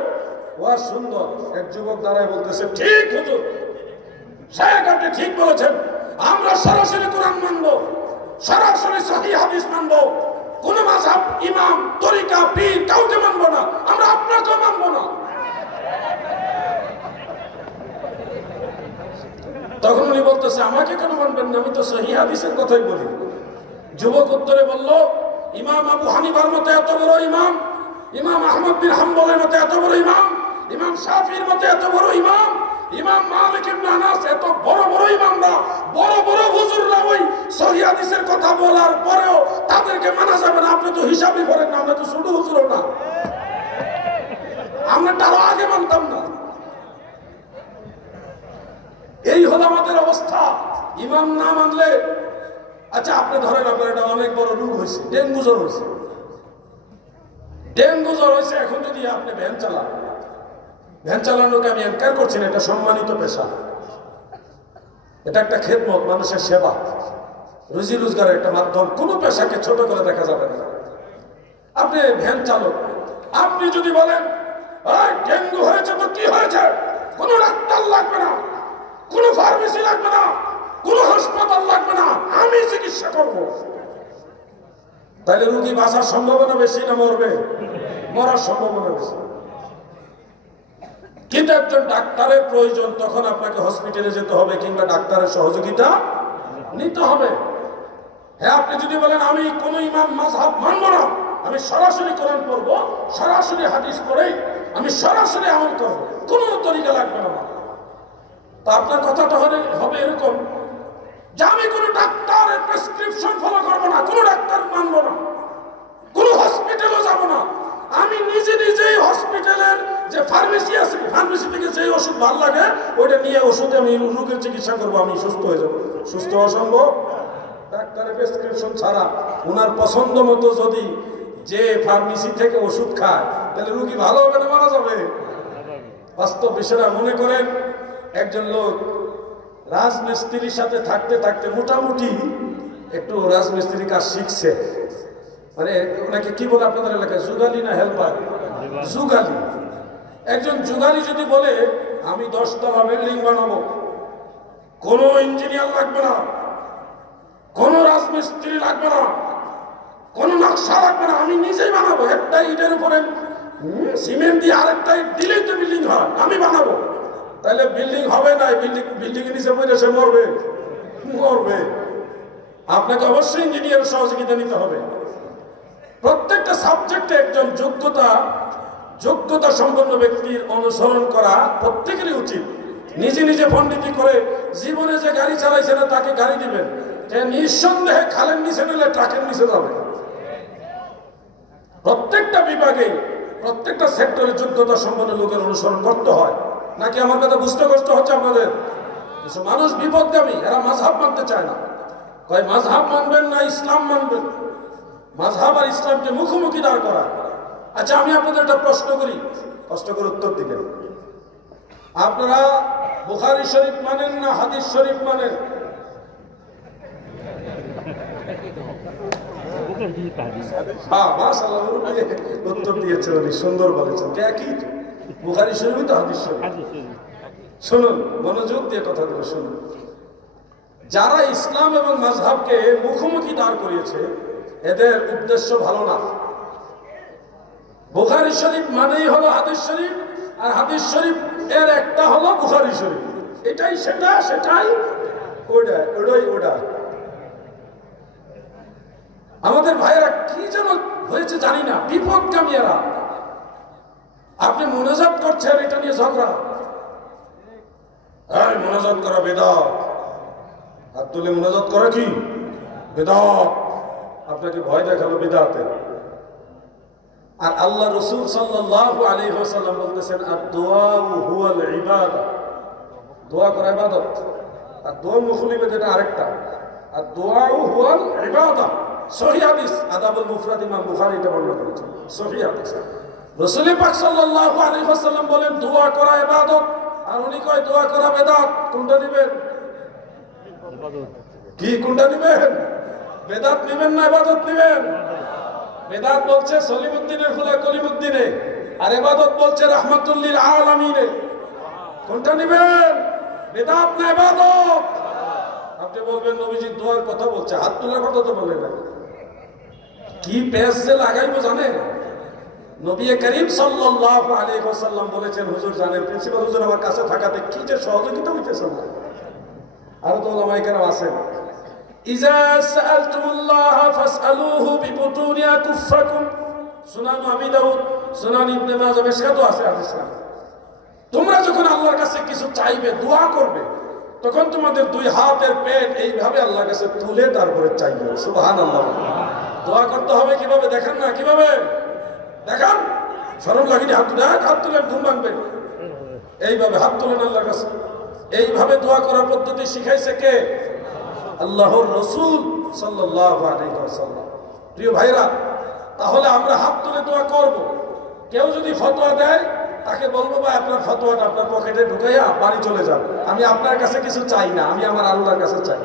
ওয়াজ সুন্দর। এক যুবক দাঁড়ায় বলতেছে, ঠিক হুজুর, শায়েখ আপনি ঠিক বলেছেন, আমরা সরাসরি কোরআন মানবো, সরাসরি সহিহ হাদিস মানবো, কোন মাযহাব, ইমাম, তরিকা, পীর কাউকে মানবো না, আমরা আপনাকেও মানবো না। তখন উনি বলতেছে আমাকে কেন মানবেন না, আমি তো সহিহ হাদিসের কথাই বলি। যুবক উত্তরে বলল, ইমাম আবু হানিফার মতো এত বড় ইমাম, ইমাম আহমদ বিন হাম্বলের মতো এত বড় ইমাম, ইমাম শাফির মতো এত বড় ইমাম, ইমাম মালিক ইবনে আনাস, এত বড় বড় ইমামরা, বড় বড় হুজুররা ওই সহিহ হাদিসের কথা বলার পরেও তাদেরকে মানা যাবে না। আপনি তো হিসাবই করেন না, আমরা তো ছোট হুজুরও না, আমরা তারও আগে মানতাম না। এই হলো আমাদের অবস্থা। ইমাম না মানলে, আচ্ছা আপনি ধরেন আপনার এটা অনেক বড় রোগ হয়েছে, ডেঙ্গু জ্বর হয়েছে, ডেঙ্গু জ্বর হয়েছে, এখন যদি আপনি ভ্যান চালান, ভ্যান চালানোকে আমি এনকার করছি না, এটা সম্মানিত পেশা, এটা একটা খেদমত, মানুষের সেবা, রুজি রোজগারের একটা মাধ্যম, কোনো পেশাকে ছোট করে দেখা যাবে না। আপনি ভ্যান চালক, আপনি যদি বলেন ডেঙ্গু হয়েছে তো কি হয়েছে, কোনো ডাক্তার লাগবে না, কোনো ফার্মেসি লাগবে না, কোনো হাসপাতাল লাগবে না, আমি চিকিৎসা করব, তাহলে রোগী বাঁচার সম্ভাবনা বেশি না মরবে? মরার সম্ভাবনা বেশি। কিন্তু একজন ডাক্তারের প্রয়োজন, তখন আপনাকে হসপিটালে যেতে হবে কিংবা ডাক্তারের সহযোগিতা নিতে হবে। হ্যাঁ, আপনি যদি বলেন আমি কোন ইমাম মাযহাব মানব না, আমি সরাসরি কোরআন পড়বো, সরাসরি হাদিস পড়ে আমি সরাসরি আমল করবো, কোনো তরিকা লাগবে না, তা আপনার কথাটা হবে এরকম যে আমি কোনো ডাক্তারের প্রেসক্রিপশন ফলো করবো না, কোনো ডাক্তার মানবো না, কোনো হসপিটালও যাব না, আমি নিজেই হসপিটালের যে ফার্মেসি আছে, ফার্মেসি থেকে যে ওষুধ ভালো লাগে ওইটা নিয়ে ওষুধে আমি রোগের চিকিৎসা করবো, আমি সুস্থ হয়ে যাবো। সুস্থ অসম্ভব। ডাক্তারের প্রেসক্রিপশন ছাড়া ওনার পছন্দ মতো যদি যে ফার্মেসি থেকে ওষুধ খায়, তাহলে রোগী ভালো হবে না মারা যাবে? বাস্তব বিষয়টা মনে করেন, একজন লোক রাজমিস্ত্রির সাথে থাকতে থাকতে মোটামুটি একটু রাজমিস্ত্রি কাজ শিখছে, মানে ওনাকে কি বলে আপনাদের এলাকায়, যুগালি না হেল্পার? যুগালি। একজন যুগালি যদি বলে আমি 10 তলা বিল্ডিং বানাবো, কোন ইঞ্জিনিয়ার লাগবে না, কোন রাজমিস্ত্রি লাগবে না, কোন নকশা লাগবে না, আমি নিজেই বানাবো, একটা ইটের উপরে সিমেন্ট দিয়ে আরেকটা ইট দিলেই তো বিল্ডিং হয়, আমি বানাবো, তাহলে বিল্ডিং হবে না, বিল্ডিং এর নিচে পড়ে সে মরবে। আপনাকে অবশ্যই ইঞ্জিনিয়ারের সহযোগিতা নিতে হবে। প্রত্যেকটা সাবজেক্টে একজন যোগ্যতা সম্পন্ন ব্যক্তির অনুসরণ করা প্রত্যেকেরই উচিত। নিজে পণ্ডিতি করে জীবনে যে গাড়ি চালাইছে না তাকে গাড়ি দিবেন, যে নিঃসন্দেহে খালের নিচে নিলে ট্রাকের নিচে যাবে। প্রত্যেকটা বিভাগে প্রত্যেকটা সেক্টরে যোগ্যতা সম্পন্ন লোকের অনুসরণ করতে হয়। নাকি আমার কথা বুঝতে কষ্ট হচ্ছে আপনাদের? মানুষ বিপদগামী, এরা মাযহাব মানতে চায় না, কয় মাযহাব মানবেন না ইসলাম মানবেন, মাযহাব আর ইসলামকে মুখোমুখি দাঁড় করা। আচ্ছা, আমি আপনাদের একটা প্রশ্ন করি, কষ্ট করে উত্তর দিবেন। আপনারা বুখারী শরীফ মানেন না হাদিস শরীফ মানেন? হ্যাঁ, মাশাআল্লাহ, উত্তর দিয়েছেন, সুন্দর বলেছেন। একই, বুখারী শরীফ তো হাদিস শরীফ। শুনুন, মনোযোগ দিয়ে কথাগুলো শুনুন। যারা ইসলাম এবং মাযহাবকে মুখোমুখি দাঁড় করিয়েছে, এদের উদ্দেশ্য ভালো না। বুখারী শরীফ মানেই হলো হাদিস শরীফ, আর হাদিস শরীফ এর একটা হলো বুখারী শরীফ। এটাই সেটাই ওটা। আমাদের ভাইয়েরা কি যেন হয়েছে জানি না, বিপদগামী এরা। আপনি মুনাজাত করছেন, এটা নিয়ে ঝগড়া, মুনাজাত করা বেদাত, হাত তুলে মুনাজাত করা কি বেদাত, আপনাকে ভয় দেখালো বেদাতের। আর আল্লাহ রাসূল সাল্লাল্লাহু আলাইহি ওয়াসাল্লাম বলতেছেন, আদ-দুআউ হুয়াল ইবাদা, দোয়া করা ইবাদত। আর দোয়া মুখলিবে যেটা আরেকটা, আদ-দুআউ হুয়াল ইবাদা। সহিহ হাদিস, আদাবুল মুফরাদ, ইমাম বুখারী এটা বর্ণনা করেছেন, সহিহ হাদিস। রাসূল পাক সাল্লাল্লাহু আলাইহি ওয়াসাল্লাম বলেন দোয়া করা ইবাদত, আর উনি কয় দোয়া করা বেদাত। কোনটা দিবেন? কি কোনটা দিবেন? বেদাত নিবেন না ইবাদত নিবেন? বেদাত বলছে সলিমুদ্দিনের ফুলা কলিমুদ্দিনে, আর ইবাদত বলছে রাহমাতুল লিল আলামিনে। কোনটা নিবেন? বেদাত না ইবাদত? আপনি বলবেন নবীজি দোয়ার কথা বলছে, হাত তোলার কথা তো বলে না। কি পেজ যে লাগাইবো জানেন? নবী করিম সাল্লাল্লাহু আলাইহি ওয়াসাল্লাম বলেছেন, হুজুর জানেন, প্রিন্সিপাল হুজুর আমার কাছে থাকাতে কি যে সহযোগিতা হইতেছে না। আর তো ওলামায়ে কেরাম আছেন, ইজা সাআলতুমুল্লাহ ফাসআলুহু বিবুতুনি আকুফাকুম, সুনান আবি দাউদ, সুনান ইবনে মাজাহ, মেশকাতও আছে হাদিস। তোমরা যখন আল্লাহর কাছে কিছু চাইবে, দোয়া করবে, তখন তোমাদের দুই হাতের পেট এইভাবে আল্লাহর কাছে তুলে তারপরে চাইবে। সুবহানাল্লাহ। দোয়া করতে হবে কিভাবে দেখেন না? কিভাবে দেখান, শরম লাগেনি? হাত তুলেন, ঘুম ভাঙবে। এইভাবে হাত তুলেন আল্লাহর কাছে। এইভাবে দোয়া করার পদ্ধতি শিখাইছে কে? আল্লাহর রাসূল সাল্লাল্লাহু আলাইহি ওয়াসাল্লাম। প্রিয় ভাইরা, তাহলে আমরা হাত তুলে দোয়া করব। কেউ যদি ফতোয়া দেয়, তাকে বলবো ভাই আপনার ফতোয়াটা আপনার পকেটে ঢুকাইয়া বাড়ি চলে যান, আমি আপনার কাছে কিছু চাই না, আমি আমার আল্লাহর কাছে চাই।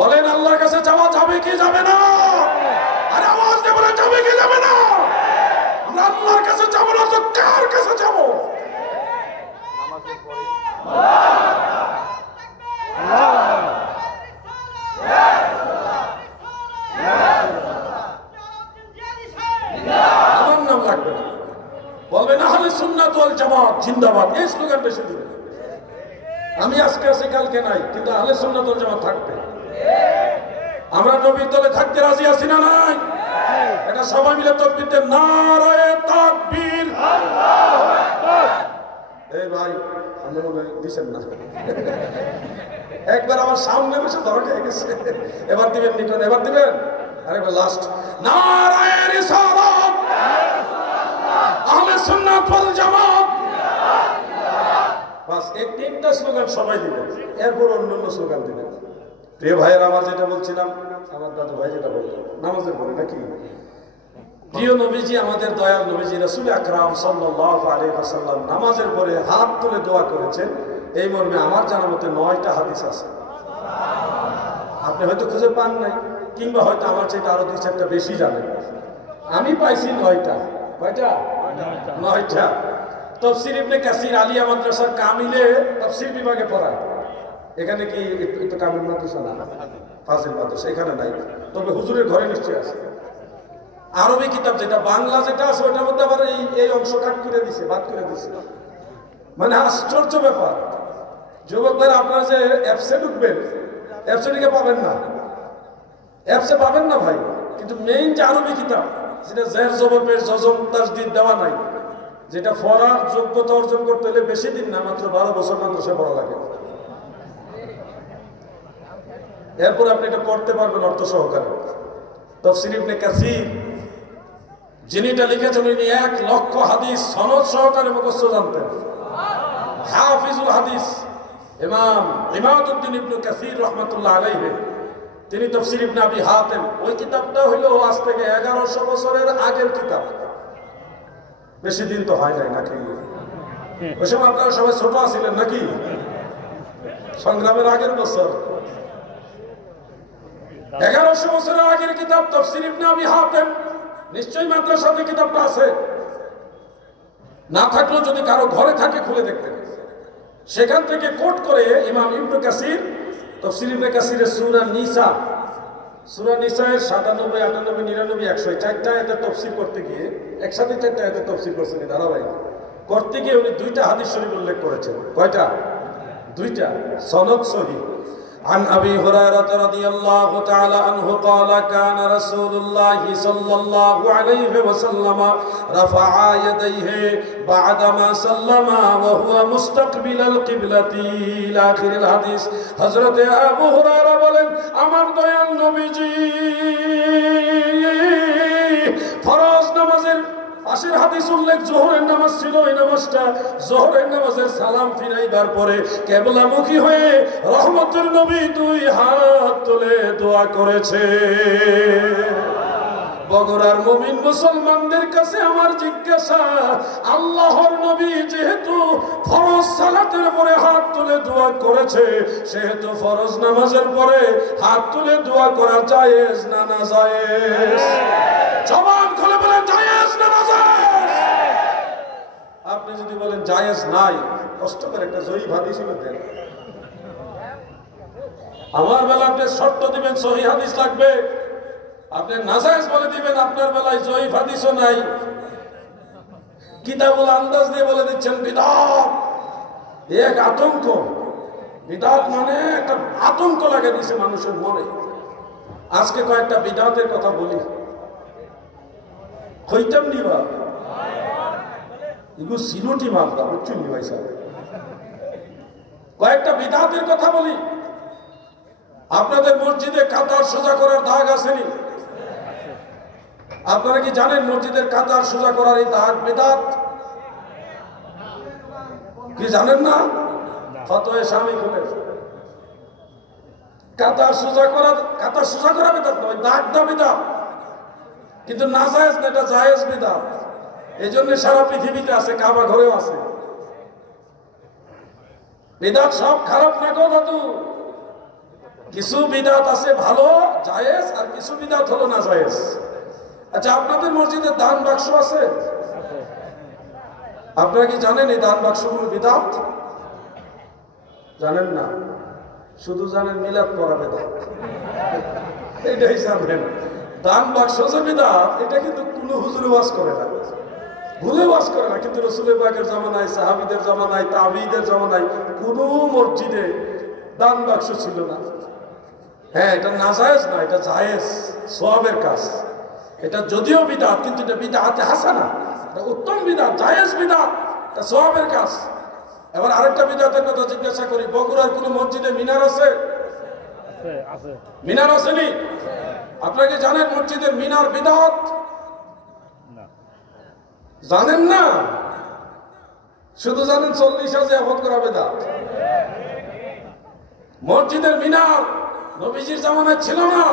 বলেন আল্লাহর কাছে চাওয়া যাবে কি যাবে না? আরে আওয়াজ দিয়ে বলেন যাবে কি যাবে না? আমরা আল্লাহর কাছে যাবো না তো কার কাছে যাবো? নামাজের পরে জিন্দাবাদ, এই স্লোগান বেশি দিবে। আমি আজকে আছি কালকে নাই, কিন্তু আহলে সুন্নাত ওয়াল জামাত থাকবে। আমরা নবীর দলে থাকতে রাজি আছি না নাই? এটা সবাই মিলে তাকবীর দেন, নারায়ে তাকবীর, আল্লাহু আকবার। এই ভাই আপনি মনে হয় দিছেন না, একবার আমার সামনে বসে ধরা খেয়ে গেছে। এবার দিবেন নিকন, এবার দিবেন। আরে লাস্ট, নারায়ে রিসালাত, আহলে সুন্নাত ওয়াল জামাত। বাস এই তিনটা স্লোগান সবাই দিবেন, এরপর অন্যান্য স্লোগান দিবেন। প্রিয় ভাইয়ের আমার যেটা বলছিলাম, আমার দাদু ভাই যেটা বলতো নামাজের পরে নাকি, প্রিয় নবীজি আমাদের দয়াল নবীজি রাসূল আকরাম সাল্লাল্লাহু আলাইহি ওয়াসাল্লাম নামাজের পরে হাত তুলে দোয়া করেছেন। এই মর্মে আমার জানা মতে 9টা হাদিস আছে। আপনি হয়তো খুঁজে পান নাই, কিংবা হয়তো আমার চাইতে আরো 2-4টা বেশি জানেন। আমি পাইছি 9টা। কয়টা? 9টা। তাফসীর ইবনে কাসির আলিয়া মাদ্রাসার কামিলে তাফসীর বিভাগে পড়ায়। এখানে কি একটু কামিল মাদ্রাসা না, ফাজিল মাদ্রাসা এখানে নাই, তবে হুজুরের ঘরে নিশ্চয় আছে। আরবি কিতাব যেটা, বাংলা যেটা আছে ওটার মধ্যে আবার এই অংশ কাট করে দিছে, বাদ করে দিছে। মানে আশ্চর্য ব্যাপার। যুবক ভাই, আপনারা যে অ্যাপসে ঢুকবেন, অ্যাপসে ঢুকে পাবেন না, অ্যাপসে পাবেন না ভাই। কিন্তু মেইন যে আরবি কিতাব, যেটা জের জবর পেশ জজম তাসদীদ দেওয়া নাই, যেটা পড়ার যোগ্যতা অর্জন করতে হলে বেশি দিন না, মাত্র 12 বছর মাদ্রাসায় পড়া লাগে। এরপর আপনি এটা পড়তে পারবেন অর্থ সহকারে। তাফসীর ইবনে কাসির যিনি এটা লিখেছেন, উনি 1 লক্ষ হাদিস সনদ সহকারে মুখস্থ জানতেন। হাফিজুল হাদিস ইমাম ইমাদউদ্দিন ইবনে কাসির রাহমাতুল্লাহ আলাইহি, তিনি তাফসীর ইবনে আবি হাতিম, ওই কিতাবটা হলো আজ থেকে 1100 বছরের আগের কিতাব। বেশি দিন তো হয় নাই নাকি? ওই সময় আপনারা সবাই ছোট ছিলেন নাকি? সংগ্রামের আগের বছর, 1100 বছরের আগের কিতাব তাফসীর ইবনে আবি হাতিম। নিশ্চয়ই মাদ্রাসাতে কিতাবটা আছে, না থাকলেও যদি কারো ঘরে থাকে খুলে দেখবেন। সেখান থেকে কোট করে ইমাম ইবনে কাসির তাফসীর ইবনে কাসিরের সূরা নিসা, সূরা নিসায়ের 97, 98, 99, 100 এই 4টা আয়াতের তাফসীর করতে গিয়ে, একসাথে 4টা আয়াতের তাফসীর করছেন ধারাবাহিক করতে গিয়ে উনি 2টা হাদিস শরীফ উল্লেখ করেছেন। কয়টা? 2টা, সনদ সহিহ। عن أبي هريرة رضي الله تعالى عنه قال كان رسول الله صلى الله عليه وسلم رفع يديه بعدما سلم وهو مستقبل القبلة إلى آخر الحديث। حضرت আবু হুরায়রা বলেন, আমার দয়াল নবীজি ফরজ নামাজের পাশের হাদিস উল্লেখ, জোহরের নামাজ ছিল, এই নামাজটা জোহরের নামাজের সালাম ফিরাইবার পরে কিবলামুখী হয়ে রহমতের নবী 2 হাত তুলে দোয়া করেছে। বগুড়ার মুমিন মুসলমানদের কাছে আমার জিজ্ঞাসা, আল্লাহর নবী যেহেতু ফরজ সালাতের পরে হাত তুলে দোয়া করেছে, সেহেতু ফরজ নামাজের পরে হাত তুলে দোয়া করা জায়েজ না না জায়েজ? জবান খুলে বলেন, জায়েজ না না জায়েজ? আপনি যদি বলেন জায়েজ নাই, কষ্ট করে একটা জয়ী হাদিস দেন। আমার বেলা আপনি শর্ত দিবেন সহিহ হাদিস লাগবে, আপনি নাজায়েজ বলে দিবেন, আপনার বেলায় জয়ী হাদিসও নাই। কিতাবুল আন্দাজ দিয়ে বলে দিচ্ছেন বিদআত, এক আতঙ্ক। বিদআত মানে একটা আতঙ্ক লাগে দিয়েছে মানুষের মনে। আজকে কয়েকটা বিদআতের কথা বলি, কইতাম নিবা এগুলো সিলুটি মালদা বুঝছেন নি ভাই সাহেব। কয়েকটা বিদআতের কথা বলি। আপনাদের মসজিদে কাতার সোজা করার দাগ আসেনি? আপনারা কি জানেন মসজিদের কাতার সোজা করার এই দাগ বিদআত? কি জানেন না? ফতোয়া স্বামী খুলে কাতার সোজা করা বিদআত নয়, দাগটা বিদআত। কিন্তু না জায়েজ না, এটা জায়েজ বিদআত। এই জন্য সারা পৃথিবীতে আছে, কাবা ঘরেও আছে। বিদআত সব খারাপ না গো দাদু, কিছু বিদআত আছে ভালো জায়েজ, আর কিছু বিদআত হলো না জায়েজ। আচ্ছা, আপনাদের মসজিদে দান বাক্স আছে? আপনারা কি জানেন এই দান বাক্সগুলো বিদআত? জানেন না, শুধু জানেন মিলাদ পড়া বিদআত, এটাই জানেন। দান বাক্স যে বিদআত, এটা কিন্তু কোনো হুজুর ওয়াজ করে না। ভুলে ওয়াজ করে না। কিন্তু রাসূলের পাকের জামানায়, সাহাবীদের জামানায়, তাবিঈদের জামানায় কোনো মসজিদে দান বাক্স ছিল না। হ্যাঁ, এটা নাজায়েজ না, এটা জায়েজ, সওয়াবের কাজ। এটা যদিও বিদআত, কিন্তু এটা বিদআতে হাসানা, এটা উত্তম বিদআত, জায়েজ বিদআত, এটা সওয়াবের কাজ। এবার আরেকটা বিদআতের কথা জিজ্ঞাসা করি, বগুড়ার কোন মসজিদে মিনার আছে? মিনার আসেনি? আপনারা কি জানেন মসজিদের মিনার বিদআত? জানেন না? শুধু জানেন 40 জিয়াফত করা বিদআত। মসজিদের মিনার নবীজির জামানায় ছিল না,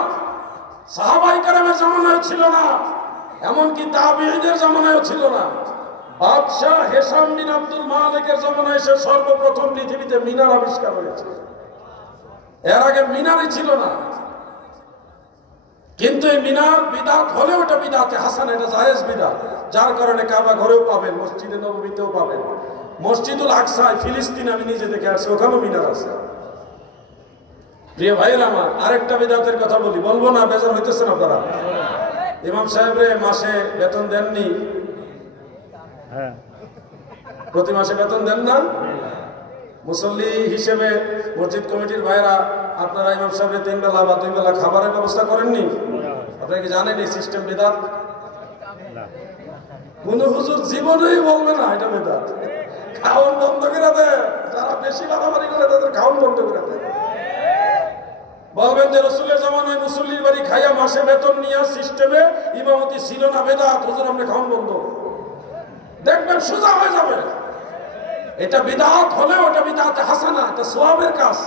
সাহাবায়ে কেরামের জামানায় ছিল না, এমনকি তাবিঈদের জামানায়ও ছিল না। বাদশাহ হেশাম বিন আব্দুল মালিকের জামানায় সে সর্বপ্রথম পৃথিবীতে মিনার আবিষ্কার হয়েছে। এর আগে মিনারই ছিল না। কিন্তু এই মিনার বিদআত হলেও এটা বিদআতে হাসানা, এটা জায়েজ বিদআত। যার কারণে কাবা ঘরেও পাবেন, মসজিদে নববীতেও পাবেন, মসজিদুল আকসায় ফিলিস্তিনে আমি নিজে দেখে আসছি, ওখানেও মিনার আছে। প্রিয় ভাইয়েরা আমার, আরেকটা বিদআতের কথা বলি, বলবো না? বেজার হইতেছেন আপনারা? ইমাম সাহেবরে মাসে বেতন দেননি? প্রতি মাসে বেতন দেন না? মুসল্লি হিসেবে মসজিদ কমিটির ভাইরা আপনারা ইমাম সাহেবের 3 বেলা বা 2 বেলা খাবারের ব্যবস্থা করেননি? আপনারা কি জানেন এই সিস্টেম বিদআত? কোন হুজুর জীবনেই বলবে না এটা বিদআত। খাওয়ান বন্ধ করে দেয়, যারা বেশি বাড়াবাড়ি করে তাদের খাওয়ান বন্ধ করে দেয়। বলবেন যে রাসূলের জামানায় মুসল্লির বাড়ি খাইয়া মাসে বেতন নিয়ে সিস্টেমে ইমামতি ছিল না, বিদআত। হুজুর আপনি খাওয়ান বন্ধ, দেখবেন সোজা হয়ে যাবে। এটা বিদআত হলেও এটা বিদআতে হাসানা, এটা সওয়াবের কাজ।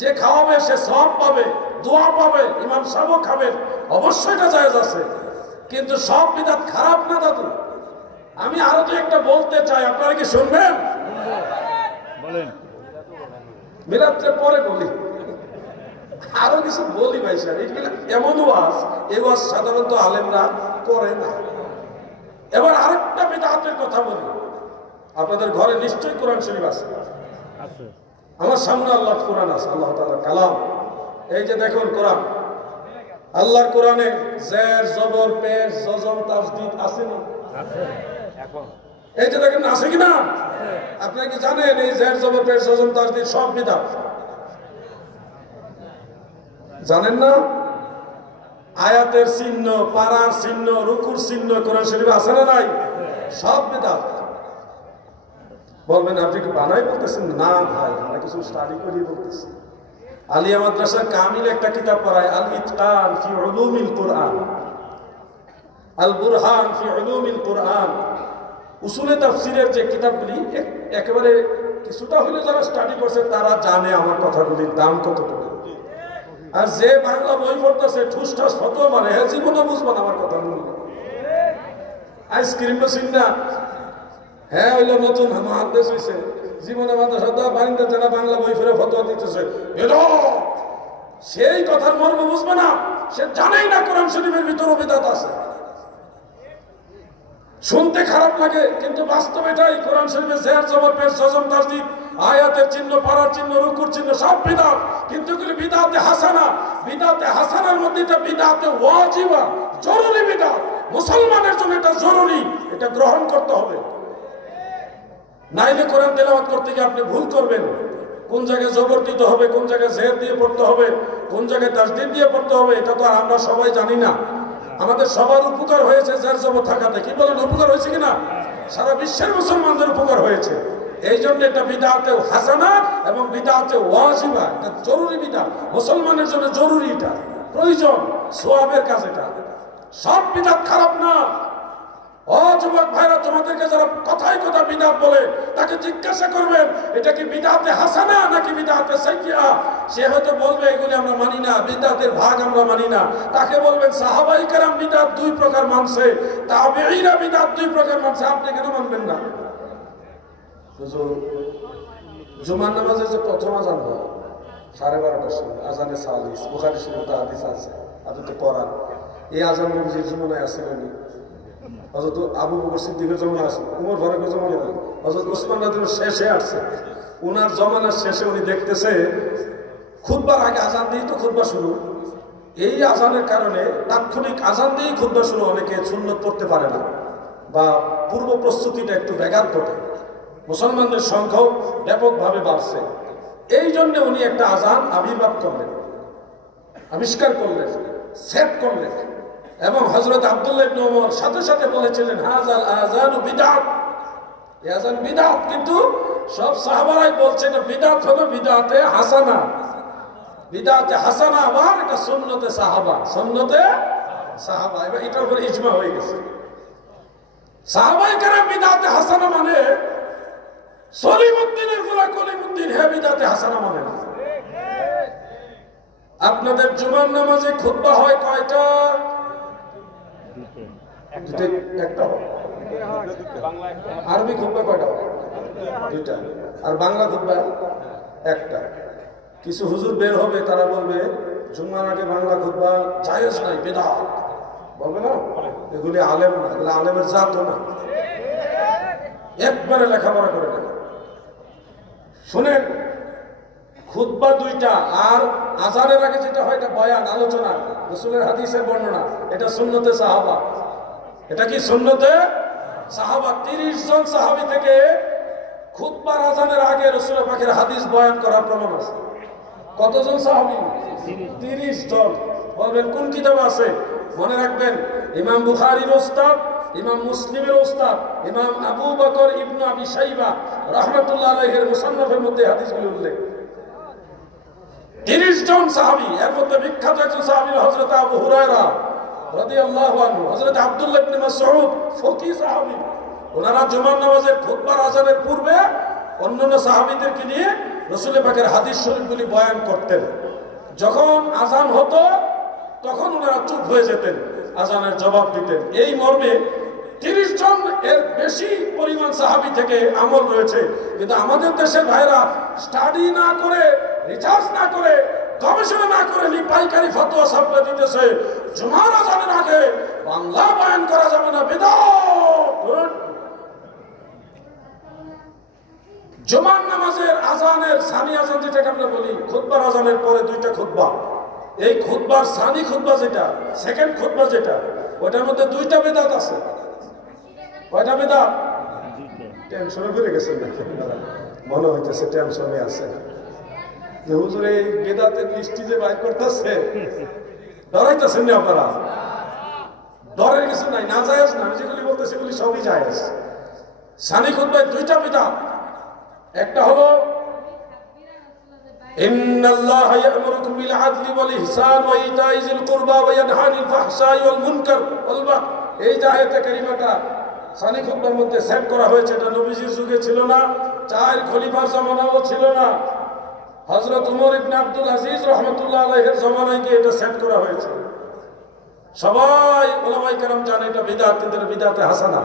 যে খাওয়াবে সে সওয়াব পাবে, দোয়া পাবে, ইমাম সাহেবও খাবেন, অবশ্যই এটা জায়েজ আছে। কিন্তু সব বিদআত খারাপ না দাদু। আমি আরো তো একটা বলতে চাই, আপনারা কি শুনবেন? বলেন। মিলাদে পরে বলি, আরো কিছু বলি ভাই সাহেব। এগুলো এমন ওয়াজ, এই ওয়াজ সাধারণত আলেমরা করে না। এবার আরেকটা বিদআতের কথা বলি। আপনাদের ঘরে নিশ্চয়ই কোরআন শরীফ আছে। আমার সামনে আল্লাহর কোরআন আছে, আল্লাহ তাআলার কালাম। এই যে দেখুন কোরআন, আল্লাহর কোরআনে জের, জবর, পেশ, জজম, তাসদীদ আছে না? এই যে দেখেন আছে কিনা? আপনারা কি জানেন এই জের, জবর, পেশ, জজম, তাসদীদ সব বিদআত? জানেন না? আয়াতের চিহ্ন, পারার চিহ্ন, রুকুর চিহ্ন কোরআন শরীফে আছে না নাই? সব বিদআত। বলবেন আপনি কি বানাই বলতেছেন? না ভাই, আমরা কিছু স্টাডি করি বলতেছি। আলিয়া মাদ্রাসার কামিল একটা কিতাব পড়ায়, আল ইতকান ফি উলুমিল কুরআন, আল বুরহান ফি উলুমিল কুরআন। উসুলে তাফসীরের যে কিতাবগুলি একেবারে কিছুটা হলে যারা স্টাডি করছে তারা জানে আমার কথাগুলির দাম কতটুকু। আর যে বাংলা বই পড়তেছে ঠুস ঠাস ফতোয়া মারে, হ্যাঁ জীবনে বুঝবো না আমার কথা মূল্য। আইসক্রিম বেশি না, হ্যাঁ হইলো নতুন মুহাদ্দিস হইছে, জীবনে মাদ্রাসা বারিন্দা যারা বাংলা বই ফেরে ফতোয়া দিতেছে, সেই কথার মর্ম বুঝবে না। সে জানেই না কোরআন শরীফের ভিতরে বিদআত আছে। শুনতে খারাপ লাগে, কিন্তু বাস্তব এটাই। কোরআন শরীফে জের, জবর, পেশ, জজম, তাসদীদ, আয়াতের চিহ্ন, পারার চিহ্ন, রুকুর চিহ্ন সব বিদআত। কিন্তু এগুলি বিদআতে হাসানা। বিদআতে হাসানার মধ্যে এটা বিদআতে ওয়াজিবা, জরুরি বিদআত। মুসলমানের জন্য এটা জরুরি, এটা গ্রহণ করতে হবে। নাইলে কোরআন তেলাওয়াত করতে গিয়ে আপনি ভুল করবেন। কোন জায়গায় জবর দিতে হবে, কোন জায়গায় জের দিয়ে পড়তে হবে, কোন জায়গায় তাসদীদ দিয়ে পড়তে হবে, এটা তো আর আমরা সবাই জানি না। আমাদের সবার উপকার হয়েছে জের জবর থাকাতে। কি বলেন, উপকার হয়েছে কিনা? সারা বিশ্বের মুসলমানদের উপকার হয়েছে। এই জন্য এটা বিদআতে হাসানা এবং বিদআতে ওয়াজিবা, এটা জরুরি বিদআত। মুসলমানের জন্য জরুরি, এটা প্রয়োজন, সওয়াবের কাজ। এটা সব বিদআত খারাপ না। ও যুবক ভাইরা, তোমাদেরকে যারা কথায় কথা বিদআত বলে তাকে জিজ্ঞাসা করবেন এটা কি বিদআতে হাসানা নাকি বিদআতে সাইয়্যিআ। সে হয়তো বলবে এগুলি আমরা মানি না, বিদআতের ভাগ আমরা মানি না। তাকে বলবেন সাহাবায়ে কেরাম বিদআত 2 প্রকার মানছে, তাবেঈরা বিদআত 2 প্রকার মানছে, আপনি কেন মানবেন না? হুজুর জুমার নামাজে যে প্রথম আযান হয় 12:30টার সময়, আযানে সালিস, বুখারী শরীফে হাদিস আছে, আদতে কোরআন। এই আযান নবীজির জীবনে আছে নাকি? হযরত আবু বকর সিদ্দিকের জমানা আছে, উমর ফারুকের জমানা আছে, হযরত ওসমান রাদিয়াল্লাহু শেষে আসছে। ওনার জমানার শেষে উনি দেখতেছে খুতবার আগে আযান দিয়ে তো খুতবা শুরু। এই আযানের কারণে তাৎক্ষণিক আযান দিয়েই খুতবা শুরু, অনেকে সুন্নত পড়তে পারে না। বা পূর্ব প্রস্তুতিটা একটু ব্যাঘাত ঘটে, মুসলমানদের সংখ্যাও ব্যাপকভাবে বাড়ছে। এই জন্য উনি একটা আজান আবির্ভাব করলেন, আবিষ্কার করলেন, সেট করলেন। এবং হযরত আব্দুল্লাহ ইবনে ওমর সাথে সাথে বলেছিলেন হাযাল আযানু বিদআত, এই আযান বিদআত। কিন্তু সব সাহাবারাই বলছেন বিদআত হলো বিদআতে হাসানা, বিদআতে হাসানা আবার এটা সুন্নতে সাহাবা, সুন্নতে সাহাবা। এবার এটার উপর ইজমা হয়ে গেছে। সাহাবায়ে কেরাম বিদআতে হাসানা মানে সলিমউদ্দিনের গোলা কলিমউদ্দিন হে বিদআতে হাসানা মানে না। আপনাদের জুমার নামাজে খুতবা হয় কয়টা? একটা। আরবি খুতবা কয়টা? দুইটা। আর বাংলা খুতবা একটা। কিছু হুজুর বের হবে, তারা বলবে জুম্মার আগে বাংলা খুতবা জায়েজ নাই, বিদআত বলবে না। এগুলি আলেম না, এগুলো আলেমের জাতও না, একবারে লেখাপড়া করে না। শুনেন, খুতবা দুইটা, আর আজানের আগে যেটা হয় এটা বয়ান, আলোচনা, রাসূলের হাদিসের বর্ণনা, এটা সুন্নতে সাহাবা। এটা কি সুন্নতে সাহাবা? 30 জন সাহাবী থেকে খুতবার আজানের আগে রাসূল পাকের হাদিস বয়ান করার প্রমাণ আছে। কতজন সাহাবী? 30 জন। বলবেন কোন কিতাবে আছে? মনে রাখবেন, ইমাম বুখারীর উস্তাদ, ইমাম মুসলিমের উস্তাদ, ইমাম আবু বকর ইবনে আবি শাইবা রাহমাতুল্লাহ আলাইহির মুসান্নাফের মধ্যে হাদিসগুলো উল্লেখ। 30 জন সাহাবী, এর মধ্যে বিখ্যাত একজন সাহাবী হযরত আবু হুরায়রা রাদিয়াল্লাহু আনহু, হযরত আব্দুল্লাহ ইবনে মাসউদ ফকিহ সাহাবী। ওনারা জুমার নামাজের খুতবার আজানের পূর্বে অন্যান্য সাহাবীদেরকে নিয়ে রাসূল পাকের হাদিস শরীফগুলি বয়ান করতেন। যখন আজান হতো তখন ওনারা চুপ হয়ে যেতেন, আজানের জবাব দিতেন। এই মর্মে 30 জন এর বেশি পরিমাণ সাহাবী থেকে আমল রয়েছে। কিন্তু আমাদের দেশের ভাইরা স্টাডি না করে, রিসার্চ না করে, গবেষণা না করে পাইকারি ফতোয়া ছাপড়ে দিতেছে জুমার আজানের আগে বাংলা বয়ান করা যাবে না, বিদআত। জুমার নামাজের আজানের সানি আজান যেটাকে আমরা বলি, খুতবার আজানের পরে দুইটা খুতবা, এই খুতবার সানি খুতবা যেটা, সেকেন্ড খুতবা যেটা, ওটার মধ্যে দুইটা বিদআত আছে। কয়টা বিদআত? টেনশনে পড়ে গেছেন নাকি? মনে হইতেছে টেনশনে আছে যে হুজুর এই বিদআতের লিস্টি যে বাইর করতেছে, ডরাইতেছেন না আপনারা? ডরের কিছু নাই, না জায়েজ না, আমি যেগুলি বলতেছি সেগুলি সবই জায়েজ। সানি খুতবায় দুইটা বিদআত। একটা হলো ইন্নাল্লাহা ইয়া'মুরুকুম বিল আদলি ওয়াল ইহসান ওয়া ইতা'i যিল কুরবা ওয়া ইয়ানহা আনিল ফাহশাই ওয়াল মুনকার ওয়াল বাগই। এই যে আয়াতে কারিমাটা সানি খুতবার মধ্যে সেট করা হয়েছে, এটা নবীজির যুগে ছিল না, 4 খলিফার জামানাও ছিল না, হযরত ওমর ইবনে আব্দুল আজিজ রাহমাতুল্লাহ আলাইহির জামানায় গিয়ে এটা সেট করা হয়েছে। সবাই উলামায়ে কেরাম জানে এটা বিদআত, কিন্তু বিদআতে হাসানা।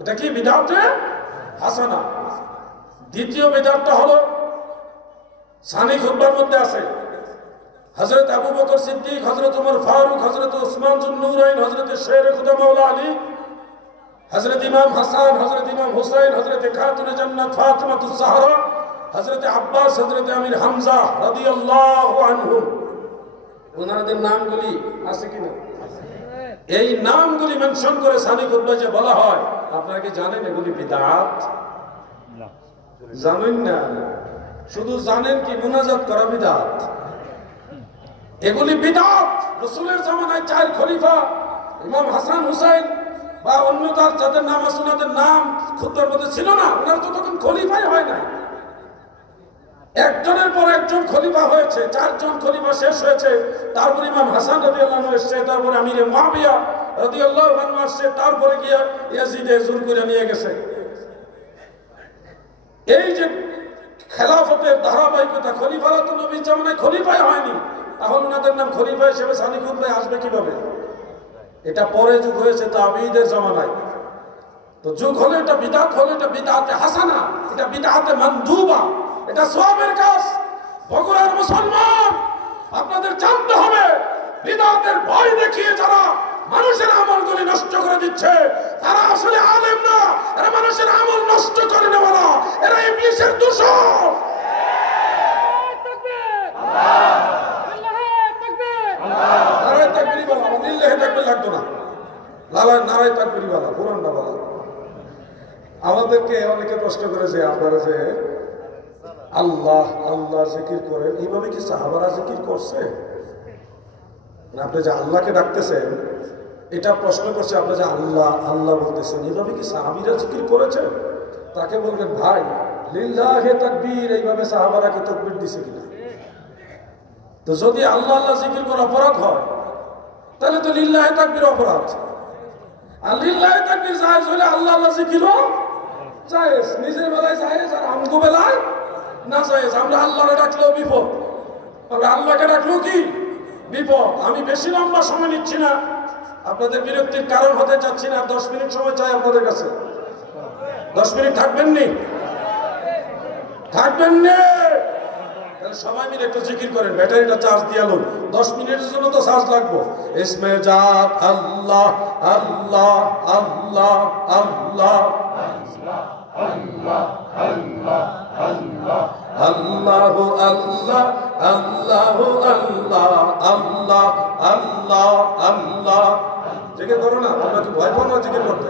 এটা কি? বিদআতে হাসানা। দ্বিতীয় বিদআতটা হলো সানি খুতবার মধ্যে আছে হযরত আবু বকর সিদ্দিক, হযরত ওমর ফারুক, হযরত উসমান যুন নূরাইন, হযরত শের খুদা মাওলা আলী, হযরত ইমাম হাসান, হযরত ইমাম হুসাইন, হযরত খাতুনে জান্নাত ফাতিমাতুজ জাহরা, হযরত আব্বাস, হযরত আমির হামজা রাদিয়াল্লাহু আনহুম। ওনাদের নামগুলি আছে কিনা? এই নামগুলি মেনশন করে সানি খুতবা যে বলা হয়, আপনারা কি জানেন এগুলি বিদআত? জানেন না, শুধু জানেন কি মুনাজাত করা বিদআত। এগুলি বিদআত। রাসূলের জামানায় 4 খলিফা, ইমাম হাসান হুসাইন বা অন্য তার যাদের নাম আছে ওনাদের নাম খুতবার মধ্যে ছিল না, ওনারা তো তখন খলিফাই হয় নাই। একজনের পর একজন খলিফা হয়েছে, 4 জন খলিফা শেষ হয়েছে, তারপর ইমাম হাসান রাদিয়াল্লাহু আনহু এসেছে, তারপরে আমির মুআবিয়া রাদিয়াল্লাহু আনহু আসছে, তারপরে গিয়ে ইয়াজিদে জোর করে নিয়ে গেছে। এই যে খেলাফতের ধারাবাহিকতা, খলিফারা তো নবীর জামানায় খলিফাই হয়নি, তাহলে ওনাদের নাম খলিফা হিসেবে সানি খুতবায় আসবে কিভাবে? এটা পরে যুগ হয়েছে তাবিঈদের জামানায়। তো যুগ হলে এটা বিদআত, হলে এটা বিদআতে হাসানা, এটা বিদআতে মানদুবা, এটা সওয়াবের কাজ। বগুড়ার মুসলমান, আপনাদের জানতে হবে বিদআতের ভয় দেখিয়ে যারা মানুষের আমলগুলি নষ্ট করে দিচ্ছে, তারা আসলে আলেম না, এরা মানুষের আমল নষ্ট করে নেওয়ালা, এরা ইবলিসের দূষর। নারায়ে তাকবীর বলো, লিল্লাহি তাকবীর লাগতো না। লালা নারায় তাকবীর বলা, কোরআন না বলা। আমাদেরকে অনেকে প্রশ্ন করেছে, আপনারা যে আল্লাহ আল্লাহ জিকির করেন, এইভাবে কি সাহাবারা জিকির করছে? আপনি যে আল্লাহকে ডাকতেছেন, এটা প্রশ্ন করছে। আপনি যে আল্লাহ আল্লাহ বলতেছেন, এইভাবে কি সাহাবীরা জিকির করেছে? তাকে বলবেন, ভাই লিল্লাহে তাকবীর, এইভাবে সাহাবারা কি তাকবীর দিছে কিনা? তো যদি আল্লাহ আল্লাহ জিকির করা অপরাধ হয়, তাহলে তো লিল্লাহে তাকবীর অপরাধ। আর লিল্লাহে তাকবীর জায়েজ হলে আল্লাহ আল্লাহ জিকিরও জায়েজ। নিজের বেলায় জায়েজ, আর আমগো বেলায় না জায়েজ। আমরা আল্লাহরে ডাকলেও বিপদ, আমরা আল্লাহকে ডাকলেও কি বিপদ। আমি বেশি লম্বা সময় নিচ্ছি না, আপনাদের বিরক্তির কারণ হতে চাচ্ছি না। 10 মিনিট সময় চাই আপনাদের কাছে। 10 মিনিট থাকবেন নি? থাকবেন নি? তাহলে সবাই মিলে একটু জিকির করেন, ব্যাটারিটা চার্জ দিয়ে লোন। 10 মিনিটের জন্য তো চার্জ লাগবো। ইসমে জাত আল্লাহ আল্লাহ আল্লাহ আল্লাহ আল্লাহ আল্লাহ আল্লাহ আল্লাহু আল্লাহ আল্লাহু আল্লাহ আল্লাহ আল্লাহ আল্লাহ। জিকির করো না, আমরা কি ভয় পাবো না জিকির করতে?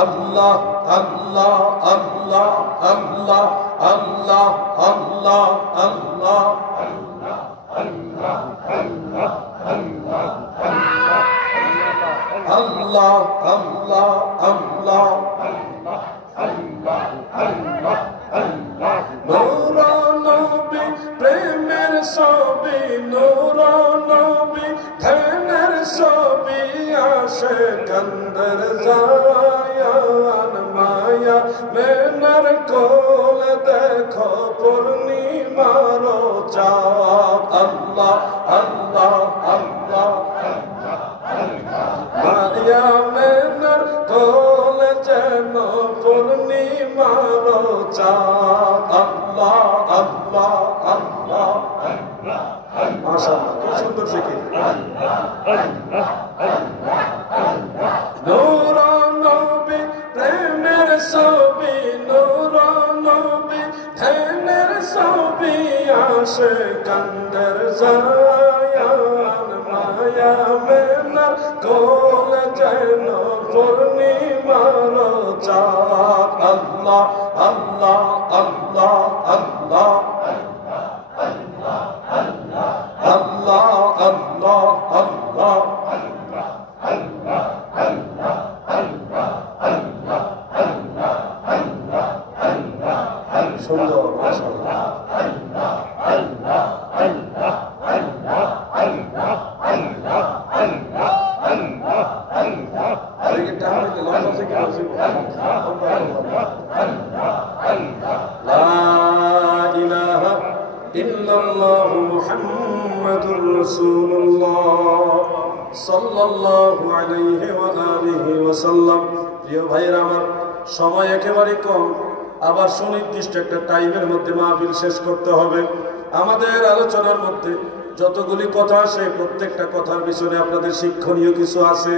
আল্লাহ আল্লাহ আল্লাহ আল্লাহ আল্লাহ আল্লাহ আল্লাহ আল্লাহ আল্লাহ আল্লাহ আল্লাহ আল্লাহ আল্লাহ আল্লাহ আল্লাহ আল্লাহ আল্লাহ আল্লাহ আল্লাহ। নূর নবী প্রেমের ছবি, নূর নবী ধ্যানের ছবি, আসে কন্দর জায়ান মায়া মেনার কোল দেখো পূর্ণিমার চাঁদ। আল্লাহ আল্লাহ আল্লাহ মায়া মেনার কোল যেন পূর্ণিমার চাঁদ। আল্লাহ আল্লাহ আল্লাহ মাশাআল্লাহ, খুব সুন্দর জিকির। নূর নবী প্রেমের ছবি, নূর নবী ধ্যানের ছবি, আসে কন্দর জায়ান মায়া মেনার কোল যেন পূর্ণিমার চাঁদ। আল্লাহ আল্লাহ আল্লাহ আল্লাহ আল্লাহ আল্লাহ আল্লাহ আল্লাহ সুন্দর মাশাআল্লাহ। ইল্লাল্লাহু মুহাম্মাদুর রাসূলুল্লাহ সাল্লাল্লাহু আলাইহি ওয়া আলিহি ওয়াসাল্লাম। প্রিয় ভাইরা আমার, সময় একেবারে কম, আবার সুনির্দিষ্ট একটা টাইমের মধ্যে মাহফিল শেষ করতে হবে। আমাদের আলোচনার মধ্যে যতগুলি কথা আসে, প্রত্যেকটা কথার পিছনে আপনাদের শিক্ষণীয় কিছু আছে।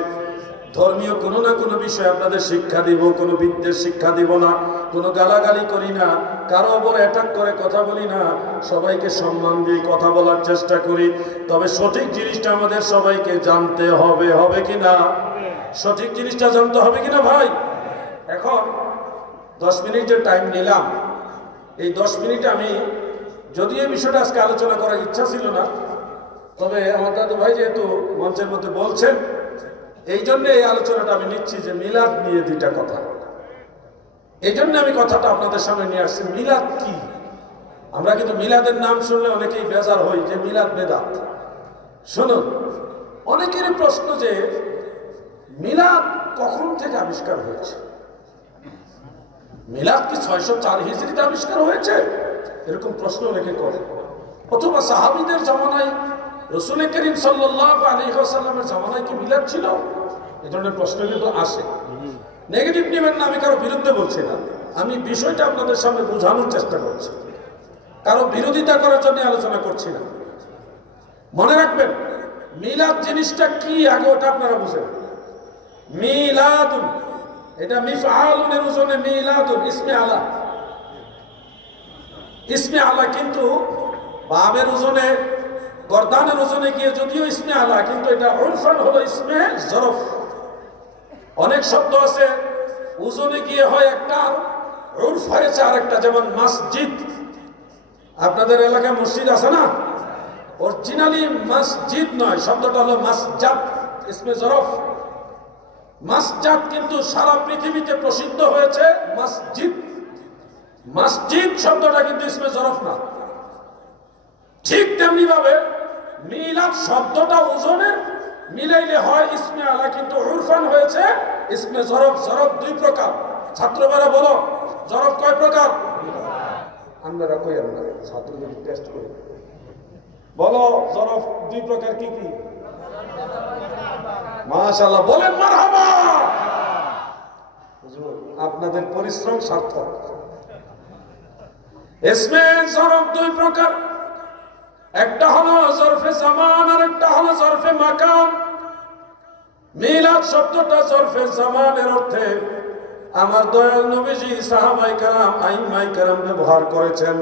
ধর্মীয় কোনো না কোনো বিষয় আপনাদের শিক্ষা দিব, কোনো বিদ্যের শিক্ষা দিব না, কোনো গালাগালি করি না, কারো ওপর অ্যাটাক করে কথা বলি না, সবাইকে সম্মান দিয়ে কথা বলার চেষ্টা করি। তবে সঠিক জিনিসটা আমাদের সবাইকে জানতে হবে, হবে কিনা? সঠিক জিনিসটা জানতে হবে কিনা ভাই? এখন 10 মিনিট যে টাইম নিলাম, এই 10 মিনিটে আমি, যদি এই বিষয়টা আজকে আলোচনা করার ইচ্ছা ছিল না, তবে আমার দাদু ভাই যেহেতু মঞ্চের মধ্যে বলছেন, এই জন্য এই আলোচনাটা আমি নিচ্ছি যে মিলাদ নিয়ে 2টা কথা। এই জন্য আমি কথাটা আপনাদের সামনে নিয়ে আসছি। মিলাদ কি? আমরা কিন্তু মিলাদের নাম শুনলে অনেকেই বেজার হই যে মিলাদ বেদাত। শুনুন, অনেকেরই প্রশ্ন যে মিলাদ কখন থেকে আবিষ্কার হয়েছে? মিলাদ কি 604 হিজরিতে আবিষ্কার হয়েছে? এরকম প্রশ্ন অনেকে করে। অথবা সাহাবীদের জামানায়, রাসূল করিম সাল্লাল্লাহু আলাইহি ওয়াসাল্লামের জামানায় কি মিলাদ ছিল? এই ধরনের প্রশ্ন কিন্তু আসে। নেগেটিভ নেবেন না, আমি কারো বিরুদ্ধে বলছি না, আমি বিষয়টা আপনাদের সামনে বোঝানোর চেষ্টা করছি, কারো বিরোধিতা করার জন্য আলোচনা করছি না। মনে রাখবেন, মিলাদ জিনিসটা কি আগে ওটা আপনারা বুঝেন। মিলাদুন, এটা মিফআলুনের ওজনে মিলাদুন, ইসমে আলা, ইসমে আলা, কিন্তু বাবের ওজনে গর্দানের ওজনে গিয়ে যদিও ইসমে আলা, কিন্তু এটা উরফান হলো ইসমে জরফ। অনেক শব্দ আছে ওজনে গিয়ে হয় একটা, উরফ হয়েছে আরেকটা। যেমন মসজিদ, আপনাদের এলাকায় মসজিদ আছে না? অরিজিনালি মসজিদ নয়, শব্দটা হলো মাসজাদ, ইসমে জরফ। মাসজাদ কিন্তু সারা পৃথিবীতে প্রসিদ্ধ হয়েছে মসজিদ। মসজিদ শব্দটা কিন্তু ইসমে জরফ না। ঠিক তেমনি ভাবে মিলাদ শব্দটা ওজনের মিলাইলে হয় ইসমে আলা, কিন্তু উরফান হয়েছে ইসমে জরফ। জরফ দুই প্রকার। ছাত্ররা বলো, জরফ কয় প্রকার? আমরা কই, আমরা ছাত্রদের টেস্ট করি। বলো জরফ দুই প্রকার কি কি? মাশাআল্লাহ, বলেন মারহাবা। হুজুর, আপনাদের পরিশ্রম সার্থক। ইসমে জরফ দুই প্রকার, একটা হলো জরফে জামান আর একটা হলো জরফে মাকান। মিলাদ শব্দটা জরফে জামানের অর্থে আমার দয়াল নবীজি, সাহাবায়ে কেরাম, আইম্মায়ে কেরাম ব্যবহার করেছেন।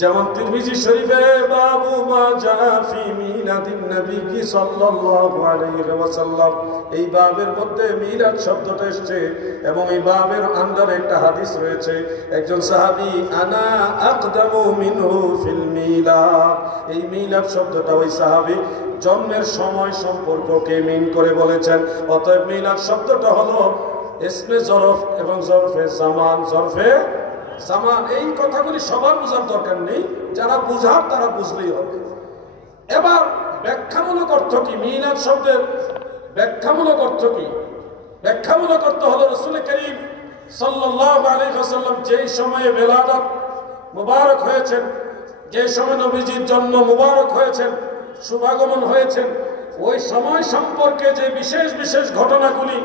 যেমন তিরমিজি শরীফে বাবু মা জাআ ফি মিলাদিন নবী সাল্লাল্লাহু আলাইহি ওয়াসাল্লাম, এই বাবের মধ্যে মিলাদ শব্দটা এসেছে এবং এই বাবের আন্ডারে একটা হাদিস রয়েছে। একজন সাহাবী, আনা আকদামু মিনহু ফিল মিলাদ, এই মিলাদ শব্দটা ওই সাহাবী জন্মের সময় সম্পর্ককে মিন করে বলেছেন। অতএব মিলাদ শব্দটা হলো ইসমে জরফ এবং জরফে জামান। জরফে জামান, এই কথাগুলি সবার বোঝার দরকার নেই, যারা বুঝার তারা বুঝলেই হবে। এবার ব্যাখ্যামূলক অর্থ কি? মিলাদ শব্দের ব্যাখ্যামূলক অর্থ কি? ব্যাখ্যামূলক অর্থ হলো রাসূল করিম সাল্লাল্লাহু আলাইহি ওয়াসাল্লাম যেই সময়ে বেলাদত মুবারক হয়েছেন, যে সময় নবীজির জন্ম মুবারক হয়েছেন, শুভাগমন হয়েছেন, ওই সময় সম্পর্কে যে বিশেষ বিশেষ ঘটনাগুলি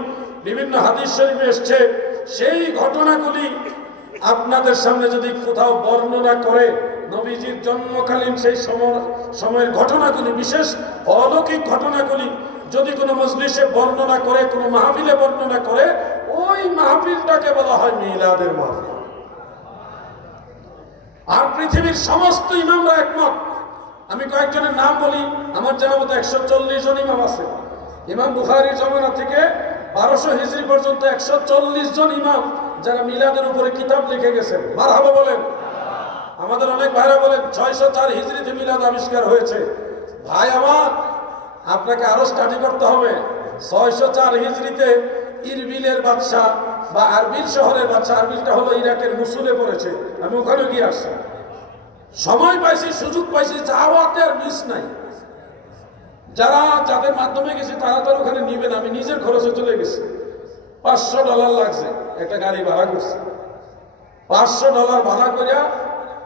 বিভিন্ন হাদিস শরীফে এসেছে, সেই ঘটনাগুলি আপনাদের সামনে যদি কোথাও বর্ণনা করে, নবীজির জন্মকালীন সেই সময়ের ঘটনাগুলি, বিশেষ অলৌকিক ঘটনাগুলি যদি কোনো মজলিসে বর্ণনা করে, কোনো মাহফিলে বর্ণনা করে, ওই মাহফিলটাকে বলা হয় মিলাদের মাহফিল। আর পৃথিবীর সমস্ত ইমামরা একমত। আমি কয়েকজনের নাম বলি, আমার জানা মতো 140 জন ইমাম আছে। ইমাম বুখারীর জমানা থেকে 1200 হিজরি পর্যন্ত 140 জন ইমাম যারা মিলাদের উপরে কিতাব লিখে গেছেন। মারহাবা বলেন। আমাদের অনেক ভাইরা বলেন 604 হিজরিতে মিলাদ আবিষ্কার হয়েছে। ভাই আমার, আপনাকে আরো স্টাডি করতে হবে। 604 হিজরিতে ইরবিলের বাদশাহ বা আরবিল শহরের বাদশাহ, আরবিলটা হলো ইরাকের মুসুলে পড়েছে, আমি ওখানে গিয়ে আসছি, সময় পাইছি, সুযোগ পাইছি, যাওয়াতে আর মিস নাই। যাদের মাধ্যমে গেছি তারা তো ওখানে নিবেন, আমি নিজের খরচে চলে গেছি। $500 লাগছে, একটা গাড়ি ভাড়া করছি। $500 ভাড়া করিয়া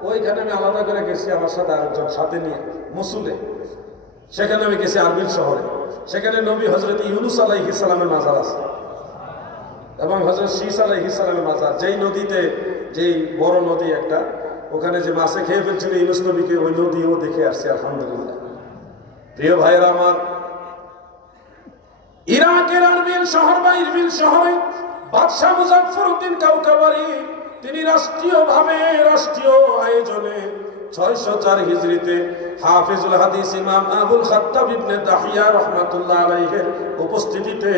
ওইখানে আমি আলাদা করে গেছি আমার সাথে আরেকজন সাথে নিয়ে মুসুলে। সেখানে আমি গেছি আরবিল শহরে। সেখানে নবী হযরত ইউনূস আলাইহিস সালামের মাজার আছে এবং হযরত শীস আলাইহিস সালামের মাজার, যেই নদীতে, যেই বড় নদী একটা, ওখানে যে মাছে খেয়ে ফেলছিল ইউনূস নবীকে, ওই নদীও দেখে আসছি আলহামদুলিল্লাহ। প্রিয় ভাইয়েরা আমার, ইরাকের আরবিল শহর বা ইরবিল শহরে বাদশাহ মুজাফফরউদ্দিন কাউকাবারি, তিনি রাষ্ট্রীয়ভাবে, রাষ্ট্রীয় আয়োজনে 604 হিজরিতে হাফিজুল হাদিস ইমাম আবুল খাত্তাব ইবনে দাহিয়া রাহমাতুল্লাহ আলাইহির উপস্থিতিতে,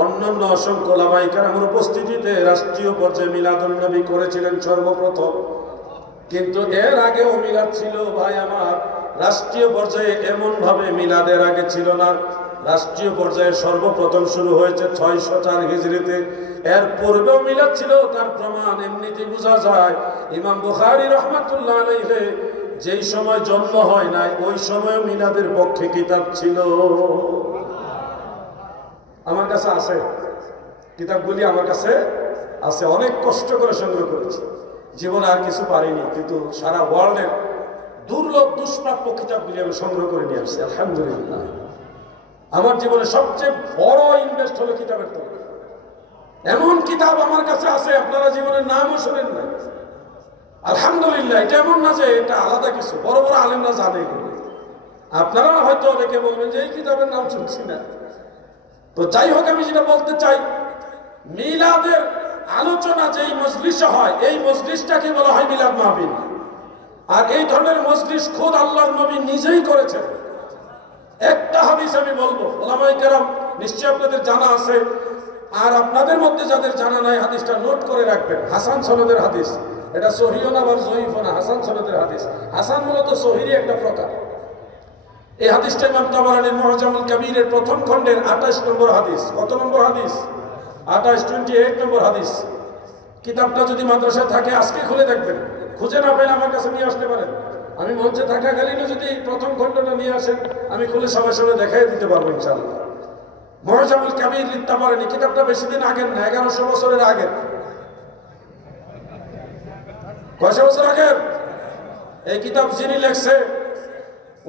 অন্যান্য অসংখ্য উলামায়ে কেরামের উপস্থিতিতে রাষ্ট্রীয় পর্যায়ে মিলাদুন নবী করেছিলেন সর্বপ্রথম। কিন্তু এর আগেও মিলাদ ছিল ভাই আমার, রাষ্ট্রীয় পর্যায়ে এমন ভাবে মিলাদের আগে ছিল না। রাষ্ট্রীয় পর্যায়ে সর্বপ্রথম শুরু হয়েছে 604 হিজরিতে। এর পূর্বেও মিলাদ ছিল, তার প্রমাণ এমনিতেই বোঝা যায়। ইমাম বুখারী রাহমাতুল্লাহ আলাইহি যেই সময় জন্ম হয় নাই, ওই সময় মিলাদের পক্ষে কিতাব ছিল। আমার কাছে আছে কিতাবগুলি, আমার কাছে আছে, অনেক কষ্ট করে সংগ্রহ করেছি, জীবনে আর কিছু পারিনি, কিন্তু সারা ওয়ার্ল্ডের দুর্লভ দুষ্প্রাপ্য কিতাবগুলি আমি সংগ্রহ করে নিয়ে আসছি আলহামদুলিল্লাহ। আমার জীবনে সবচেয়ে বড় ইনভেস্ট হলো কিতাবের তো। এমন কিতাব আমার কাছে আছে আপনারা জীবনের নামও শোনেন না, আলহামদুলিল্লাহ। এটা এমন না যে এটা আলাদা কিছু, বড় বড় আলেমরা জানে। আপনারা হয়তো অনেকে বলবেন যে এই কিতাবের নাম শুনছি না। তো যাই হোক, আমি যেটা বলতে চাই, মিলাদের আলোচনা যেই মজলিসে হয়, এই মজলিসটাকে বলা হয় মিলাদ মাহফিল। আর এই ধরনের মজলিস খোদ আল্লাহর নবী নিজেই করেছেন। একটা হাদিস আমি বলবো, ওলামায়ে কেরাম নিশ্চয় আপনাদের জানা আছে, আর আপনাদের মধ্যে যাদের জানা নাই হাদিসটা নোট করে রাখবেন। হাসান সনদের হাদিস, এটা সহিহ না আবার জয়ীফ না, হাসান সনদের হাদিস। হাসান মূলত সহিহরই একটা প্রকার। এই হাদিসটা ইমাম তাবারানীর মুআজামুল কাবীরের প্রথম খণ্ডের 28 নম্বর হাদিস। কত নম্বর হাদিস? 28 নম্বর হাদিস। কিতাবটা যদি মাদ্রাসায় থাকে আজকে খুলে দেখবেন, খুঁজে না পেলে আমার কাছে নিয়ে আসতে পারেন। আমি মঞ্চে থাকাকালীনও যদি প্রথম খণ্ডটা নিয়ে আসেন, আমি খুলে সবার সামনে দেখাই দিতে পারবো ইনশাআল্লাহ। মুআজামুল কাবীর তাবারানী কিতাবটা বেশি দিন আগের না, 1100 বছরের আগের। কয়শো বছর আগের এই কিতাব যিনি লেখছে,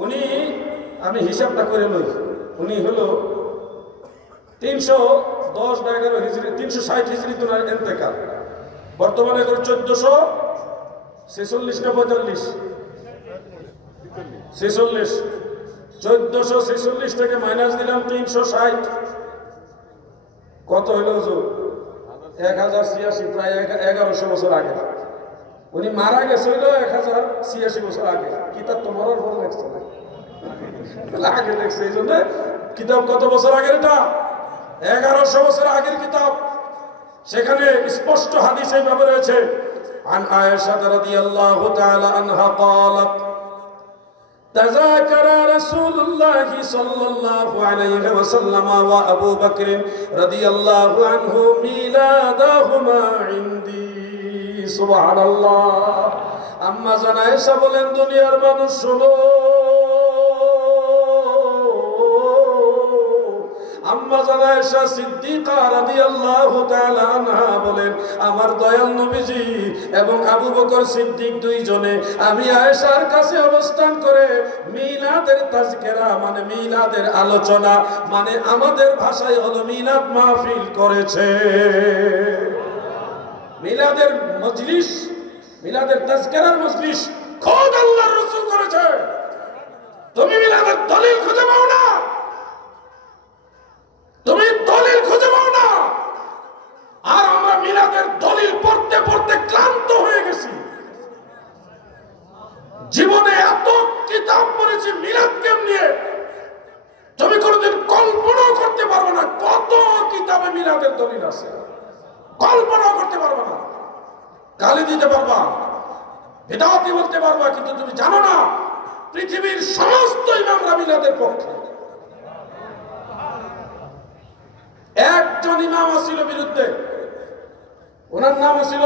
উনি, আমি হিসাবটা করে লই, উনি হলো 310 বা 11 হিজরি, 360 হিজরিতে ওনার ইন্তেকাল। বর্তমানে 1446 না 45? 46। 1446 থেকে মাইনাস দিলাম 360, কত হইল হুজুর? 1086, প্রায় 1100 বছর আগে। উনি মারা গেছে হইল 1086 বছর আগে। কিতাব তো মরার পর লেখছে না, আগে লেখছে। এই জন্য কিতাব কত বছর আগের? এটা 1100 বছর আগের কিতাব। সেখানে স্পষ্ট হাদিস এইভাবে রয়েছে, আন আয়েশা রাদিয়াল্লাহু তাআলা আনহা قالت تذاكر رسول الله صلى الله عليه وسلم وابو بكر رضي الله عنه ميلادهما عندي سبحان الله। আম্মা জান আয়েশা বলেন, দুনিয়ার মানুষ শোনো, আম্মা জান আয়েশা সিদ্দিকা রাদিয়াল্লাহু তাআলা আনহা বলেন, আমার দয়াল নবীজি এবং আবু বকর সিদ্দিক দুইজনে আমি আয়েশার কাছে অবস্থান করে মিলাদের তাজকিরা মানে মিলাদের আলোচনা মানে আমাদের ভাষায় হলো মিলাদ মাহফিল করেছে। মিলাদের মজলিস, মিলাদের তাজকিরার মজলিস খোদ আল্লাহর রাসূল করেছে। তুমি মিলাদের দলিল খুঁজে পাও না, তুমি দলিল খুঁজে পাও না। আর আমরা মিলাদের দলিল পড়তে পড়তে ক্লান্ত হয়ে গেছি। জীবনে এত কিতাব পড়েছি মিলাদকে নিয়ে, তুমি কোনোদিন কল্পনাও করতে পারবে না কত কিতাবে মিলাদের দলিল আছে। কল্পনাও করতে পারবে না। গালি দিতে পারবা, বিদআতি বলতে পারবা, কিন্তু তুমি জানো না পৃথিবীর সমস্ত ইমামরা মিলাদের পক্ষে। একজন ইমাম ছিল বিরুদ্ধে, ওনার নাম ছিল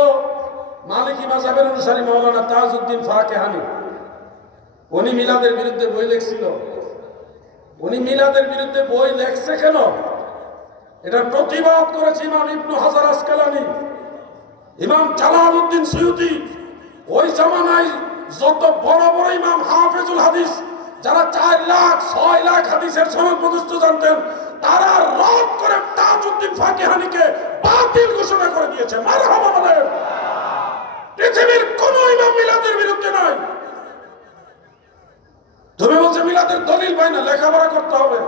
মালিকি মাযহাবের অনুসারী মাওলানা তাজউদ্দিন ফাকেহানি। উনি মিলাদের বিরুদ্ধে বই লিখছিল। উনি মিলাদের বিরুদ্ধে বই লেখছে কেন? এটা প্রতিবাদ করেছে ইমাম ইবনে হাজার আসকালানি, ইমাম জালালউদ্দিন সুয়ুতি। ওই জামানায় যত বড় বড় ইমাম হাফেজুল হাদিস, যারা 4 লাখ 6 লাখ হাদিসের সনদ মুখস্থ জানতেন, তারা রদ করে তাজউদ্দিন ফাকেহানিকে বাতিল ঘোষণা করে দিয়েছে। মারহাবা বলেন। পৃথিবীর কোন ইমাম মিলাদের বিরুদ্ধে নাই। তুমি বলছো মিলাদের দলিল পাই না, লেখাপড়া করতে হবে।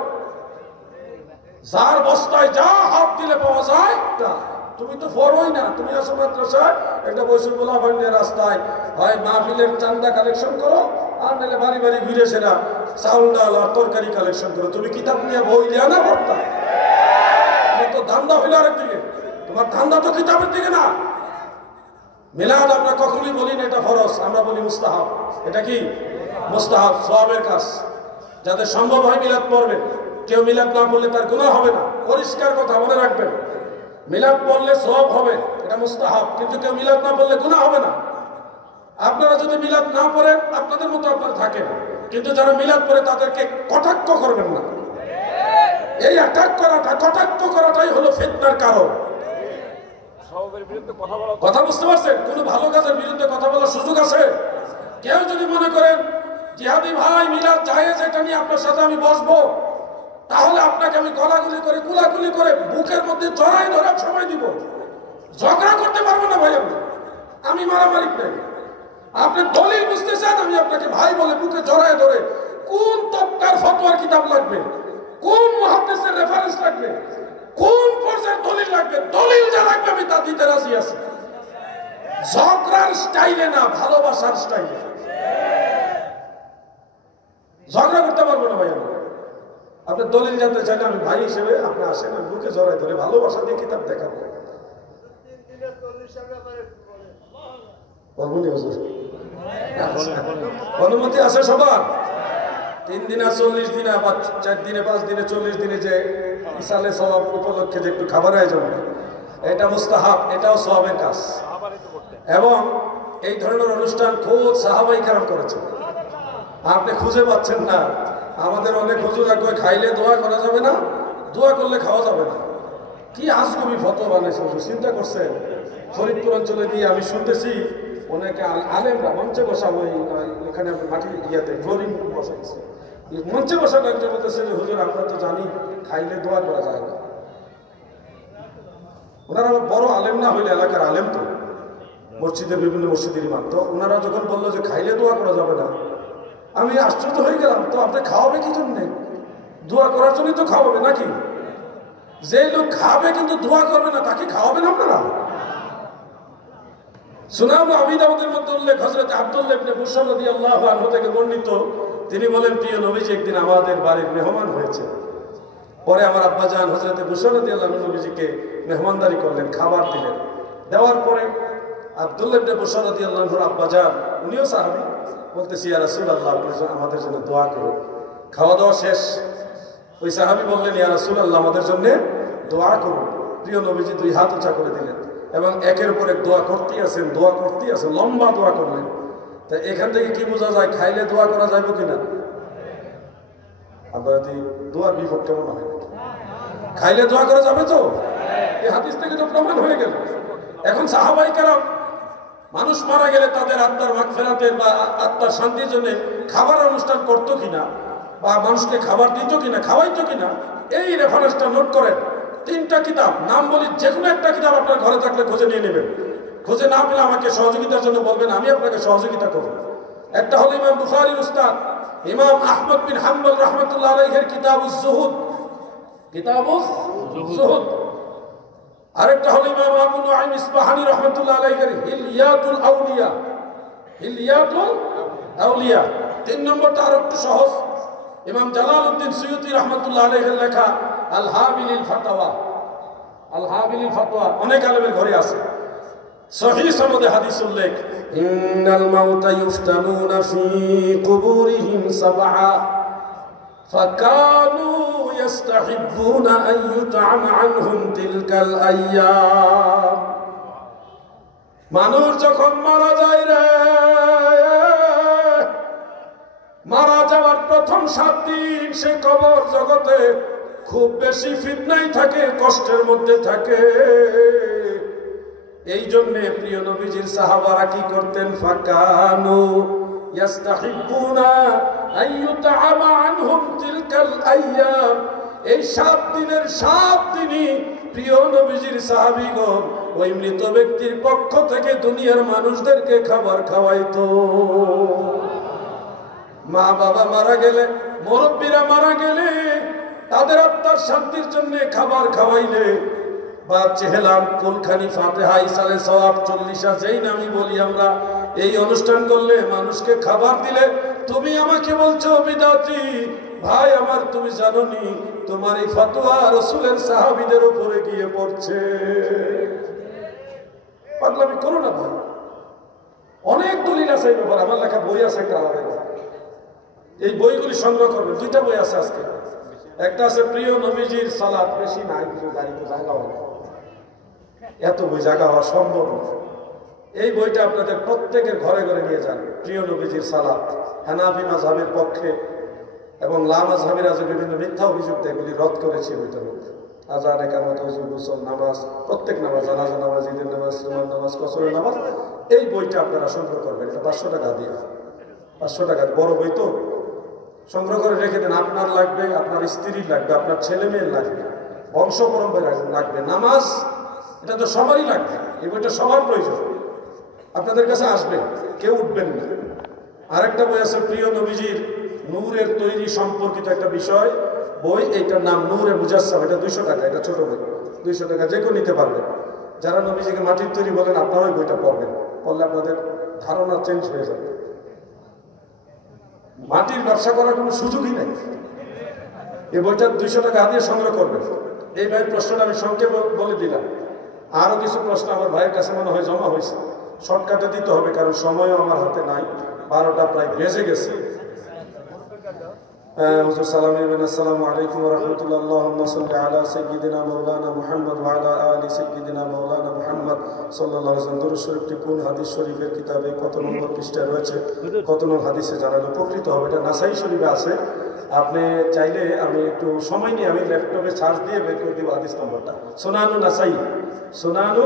যার বস্তায় যা হাত দিলে পাওয়া যায় তা। তুমি তো পড়োই না, তুমি আসো মাদ্রাসায় একটা বৈশুল্লাহ ভান্ডের রাস্তায় হয় মাহফিলের চান্দা কালেকশন করো, আর নাহলে বাড়ি বাড়ি ঘুরে সেরা চাউল ডাল আর তরকারি কালেকশন করো। তুমি কিতাব নিয়ে বই লিয়া না পড়তা? তোমার তো ধান্দা হইলো আরেকদিকে, তোমার ধান্দা তো কিতাবের দিকে না। মিলাদ আমরা কখনোই বলি না এটা ফরজ, আমরা বলি মুস্তাহাব। এটা কি? মুস্তাহাব, সওয়াবের কাজ। যাদের সম্ভব হয় মিলাদ পড়বেন। কেউ মিলাদ না পড়লে তার গুনাহ হবে না। পরিষ্কার কথা মনে রাখবেন, মিলাদ পড়লে সওয়াব হবে, এটা মুস্তাহাব। কিন্তু কেউ মিলাদ না পড়লে গুনাহ হবে না। আপনারা যদি মিলাদ না পড়েন আপনাদের মতো আপনারা থাকেন, কিন্তু যারা মিলাদ পড়ে তাদেরকে কটাক্ষ করবেন না। এই অ্যাটাক করাটা, কটাক্ষ করাটাই হলো ফিতনার কারণ। কথা বুঝতে পারছেন? কোন ভালো কাজের বিরুদ্ধে কথা বলার সুযোগ আছে? কেউ যদি মনে করেন জিহাদি ভাই মিলাদ জায়েজ, এটা নিয়ে আপনার সাথে আমি বসবো, তাহলে আপনাকে আমি গলাগুলি করে কুলাকুলি করে বুকের মধ্যে জড়াই ধরার সময় দিব। ঝগড়া করতে পারবো না ভাই, আমি মারামারি নাই। আপনি দলিল বুঝতে চান, আমি আপনাকে ভাই বলে বুকে জড়ায় ধরে কোন তবকার ফতোয়ার কিতাব লাগবে, কোন মুহাদ্দিসের রেফারেন্স লাগবে, কোন পর্যায়ের দলিল লাগবে, দলিল যা লাগবে আমি তা দিতে রাজি আছি। ঝগড়ার স্টাইলে না, ভালোবাসার স্টাইলে। ঝগড়া করতে পারবো না ভাই। আপনি দলিল জানতে চাইলে আমি ভাই হিসেবে আপনি আসেন, আমি বুকে জড়াই ধরে ভালোবাসা দিয়ে কিতাব দেখাবো। অনুমতি আছে সবার? 3 দিনে 40 দিনে বা 4 দিনে 5 দিনে 40 দিনে যে ইসালে সওয়াব উপলক্ষে যে একটু খাবার আয়োজন, এটা মুস্তাহাব, এটাও সওয়াবের কাজ। এবং এই ধরনের অনুষ্ঠান খুব সাহাবাই কেরাম করেছে, আপনি খুঁজে পাচ্ছেন না। আমাদের অনেক হুজুর কয় খাইলে দোয়া করা যাবে না, দোয়া করলে খাওয়া যাবে না। কি আজগুবি ফতোয়া বানাইছে হুজুর, চিন্তা করছেন? ফরিদপুর অঞ্চলে দিয়ে আমি শুনতেছি অনেকে আলেমরা মঞ্চে বসা, ওখানে মাটির ইয়াতে ফ্লোরিং বসাইছে, মঞ্চে বসা একজন বলতেছে যে হুজুর আমরা তো জানি খাইলে দোয়া করা যায় না। ওনারা বড় আলেম না হইলে এলাকার আলেম, তো মসজিদের বিভিন্ন মসজিদের ইমাম, তো ওনারা যখন বললো যে খাইলে দোয়া করা যাবে না, আমি আশ্চর্য হয়ে গেলাম। তো আপনি খাওয়াবে কি জন্যে? দোয়া করার জন্যই তো খাওয়াবে নাকি? যে লোক খাবে কিন্তু দোয়া করবে না, তাকে খাওয়াবেন আপনারা? সুনান আবি দাউদের মধ্যে উল্লেখ, হযরত আব্দুল্লাহ ইবনে বুশর রাদিয়াল্লাহু আনহু থেকে বর্ণিত, তিনি বলেন প্রিয় নবীজি একদিন আমাদের বাড়ির মেহমান হয়েছে। পরে আমার আব্বাজান হযরত বুশর রাদিয়াল্লাহু আনহু নবীজিকে মেহমানদারি করলেন, খাবার দিলেন। দেওয়ার পরে আব্দুল্লাহ ইবনে বুশর রাদিয়াল্লাহু আনহুর আব্বাজান, উনিও সাহাবী, বলতেছি ইয়া রাসূলুল্লাহ আমাদের জন্য দোয়া করুন। খাওয়া দাওয়া শেষ, ওই সাহাবী বললেন ইয়া রাসূলুল্লাহ আমাদের জন্য দোয়া করুন। প্রিয় নবীজি 2 হাত উঁচা করে দিলেন এবং একের উপর এক দোয়া করতেই আছেন, দোয়া করতেই আছেন, লম্বা দোয়া করলেন। তা এখান থেকে কি বোঝা যায় খাইলে দোয়া করা যাবে কিনা? আপনার দোয়ার বিপক্ষে মনে হয় নাকি? খাইলে দোয়া করা যাবে তো? এই হাদিস থেকে তো প্রমাণ হয়ে গেল। এখন সাহাবায়ে কেরাম মানুষ মারা গেলে তাদের আত্মার মাগফিরাতের বা আত্মার শান্তির জন্য খাবার অনুষ্ঠান করতো কিনা, বা মানুষকে খাবার দিত কিনা, খাওয়াইতো কিনা, এই রেফারেন্সটা নোট করেন। 3টা কিতাব নাম বলি, যে কোনো একটা কিতাব আপনার ঘরে থাকলে খুঁজে নিয়ে নেবেন। খুঁজে না পেলে আমাকে সহযোগিতার জন্য বলবেন, আমি আপনাকে সহযোগিতা করব। একটা হলো ইমাম বুখারীর উস্তাদ ইমাম আহমদ বিন হাম্বল রাহমাতুল্লাহ আলাইহির কিতাবুজ জুহুদ, কিতাবুজ জুহুদ। আরেকটা হলো ইমাম আবু নুআইম ইসবাহানী রাহমাতুল্লাহ আলাইহির হিলিয়াতুল আউলিয়া, হিলিয়াতুল আউলিয়া। 3 নম্বরটা আরো একটু সহজ, ইমাম জালালউদ্দিন সুয়ুতী রাহমাতুল্লাহ আলাইহির লেখা আল হাবিলিল ফাতাওয়া, আল হাবিলিল ফাতোয়া অনেক আলেমের ঘরে আছে। সহিহ সনদে হাদিস উল্লেখ, ইন্নাল মাউতা ইফতানুনা ফি কুবুরিহিম সাবআ ফাকানু ইস্তাহিব্বুনা আন ইউতআমা আনহুম তিলকাল আইয়াম। মানুষ যখন মারা যায় রে, মারা যাওয়ার প্রথম 7 দিন সে কবর জগতে খুব বেশি ফিতনায় থাকে, কষ্টের মধ্যে থাকে। এই জন্যে প্রিয় নবীজির সাহাবারা কি করতেন? ফাকানু ইস্তাহিব্বুনা আন ইউতআমা আনহুম তিলকাল আইয়াম। এই 7 দিনের 7 দিনই প্রিয় নবীজির সাহাবীগণ ওই মৃত ব্যক্তির পক্ষ থেকে দুনিয়ার মানুষদেরকে খাবার খাওয়াইতো। মা বাবা মারা গেলে, মুরব্বীরা মারা গেলে তাদের আত্মার শান্তির জন্য খাবার খাওয়াইলে বা চেহেলাম কুলখানি ফাতিহা ইসালে সওয়াব 40 যেই নামই বলি আমরা, এই অনুষ্ঠান করলে মানুষকে খাবার দিলে, তুমি আমাকে বলছো বিদাতি ভাই আমার, তুমি জানো নি তোমার এই ফতোয়া রাসূলের সাহাবীদের উপরে গিয়ে পড়ছে। পাগলামি করো না ভাই, অনেক দলিল আছে এই ব্যাপারে, আমার লেখা বই আছে একটা আলাদা, এই বইগুলি সংগ্রহ করবেন। 2টা বই আছে আজকে, একটা আছে প্রিয় নবীজির সালাত, বেশি নাই, কিছু গাড়িতে জায়গা হয়, এত বই জায়গা হওয়া সম্ভব না। এই বইটা আপনাদের প্রত্যেকের ঘরে ঘরে নিয়ে যান, প্রিয় নবীজির সালাত। হানাফি মাযহাবের পক্ষে এবং লা মাযহাবিরা যে বিভিন্ন মিথ্যা অভিযোগ এগুলি রদ করেছে বইটার মধ্যে। আযান, ইকামত, ওযু, গোসল, নামাজ, প্রত্যেক নামাজ, জানাজা নামাজ, ঈদের নামাজ, জুমার নামাজ, কসরের নামাজ, এই বইটা আপনারা সংগ্রহ করবেন। এটা 500 টাকা দিয়ে, 500 টাকা, বড় বই তো, সংগ্রহ করে রেখে দেন। আপনার লাগবে, আপনার স্ত্রীর লাগবে, আপনার ছেলে মেয়ের লাগবে, বংশ পরম্পরা লাগবে, নামাজ, এটা তো সবারই লাগবে। এই বইটা সবার প্রয়োজন, আপনাদের কাছে আসবে, কেউ উঠবেন না। আরেকটা বই আছে প্রিয় নবীজির নূরের তৈরি সম্পর্কিত একটা বিষয় বই, এইটার নাম নূরে মুজাসসাম। এটা 200 টাকা, এটা ছোট বই, 200 টাকা, যে কেউ নিতে পারবে। যারা নবীজিকে মাটির তৈরি বলেন আপনারা ওই বইটা পড়বেন, পড়লে আপনাদের ধারণা চেঞ্জ হয়ে যাবে। মাটির ব্যবসা করার কোনো সুযোগই নেই। এই বইটা 200 টাকা দিয়ে সংগ্রহ করবেন। এই ভাইয়ের প্রশ্নটা আমি সংক্ষেপে বলে দিলাম। আরো কিছু প্রশ্ন আমার ভাইয়ের কাছে মনে হয় জমা হয়েছে, শর্টকাটে দিতে হবে কারণ সময়ও আমার হাতে নাই, 12টা প্রায় বেজে গেছে। হুজুর সালাম নেবেন। আসসালামু আলাইকুম ওয়া রাহমাতুল্লাহ। আল্লাহুম্মা সাল্লি আলা সাইয়্যিদিনা মাওলানা মুহাম্মদ ওয়া আলা আলি সাইয়্যিদিনা মাওলানা মুহাম্মদ সাল্লাল্লাহু আলাইহি ওয়াসাল্লাম। দরুদ শরীফটি কোন হাদিস শরীফের কিতাবে কত নম্বর পৃষ্ঠায় রয়েছে, কত নম্বর হাদিসে জানালে উপকৃত হবে। এটা নাসাই শরীফে আছে। আপনি চাইলে আমি একটু সময় নিয়ে আমি ল্যাপটপে সার্চ দিয়ে বের করে দিব হাদিস নম্বরটা। সুনানু নাসাই, সুনানু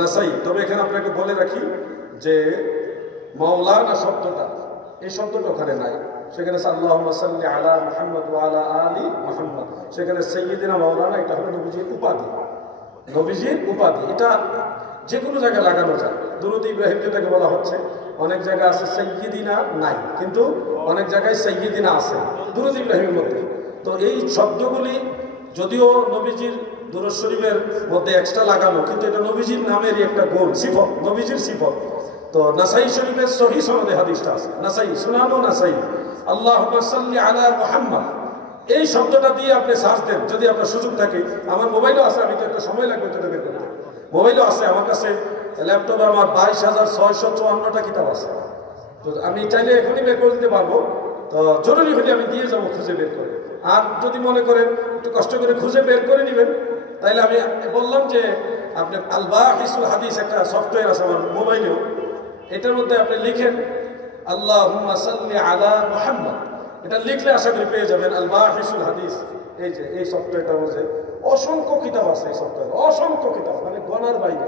নাসাই। তবে এখানে আপনাকে বলে রাখি যে মাওলানা শব্দটা, এই শব্দটা ওখানে নাই। সেখানে আল্লাহুম্মা সাল্লি আলা মুহাম্মদ ওয়া আলা আলি মুহাম্মদ, সেখানে সাইয়্যিদিনা মাওলানা, এটা হলো নবীজির উপাধি, নবীজির উপাধি। এটা যে কোনো জায়গায় লাগানো যায়। দুরূদ ইব্রাহিম যেটাকে বলা হচ্ছে, অনেক জায়গায় আছে সাইয়্যিদিনা নাই, কিন্তু অনেক জায়গায় সাইয়্যিদিনা আছে দুরূদ ইব্রাহিমের মধ্যে। তো এই শব্দগুলি যদিও নবীজির দুরূদ শরীফের মধ্যে এক্সট্রা লাগানো, কিন্তু এটা নবীজির নামেরই একটা গুণ, সিফত, নবীজির সিফত। তো নাসাই শরীফের সহিহ সনদে হাদিসটা আছে। নাসাই, সুনানু নাসাই, আল্লাহুম্মা সাল্লি আলা মুহাম্মদ, এই শব্দটা দিয়ে আপনি সার্চ দেন যদি আপনার সুযোগ থাকে। আমার মোবাইলও আছে, আমি তো একটা সময় লাগবে এটা বের করতে। মোবাইলও আছে আমার কাছে, ল্যাপটপে আমার 22,654টা কিতাব আছে। তো আমি চাইলে এখনই বের করে দিতে পারবো। তো জরুরি হলে আমি দিয়ে যাবো খুঁজে বের করে। আর যদি মনে করেন একটু কষ্ট করে খুঁজে বের করে নেবেন, তাইলে আমি বললাম যে আপনার আল বাহিসুল হাদিস একটা সফটওয়্যার আছে আমার মোবাইলেও, এটার মধ্যে আপনি লিখেন আল্লাহুম্মা সাল্লি আলা মুহাম্মদ, এটা লিখলে আশা করি পেয়ে যাবেন আল বাহিসুল হাদিস। এই যে এই সফটওয়্যারটার মধ্যে অসংখ্য কিতাব আছে, এই সফটওয়্যার অসংখ্য কিতাব, মানে গণার বাইরে।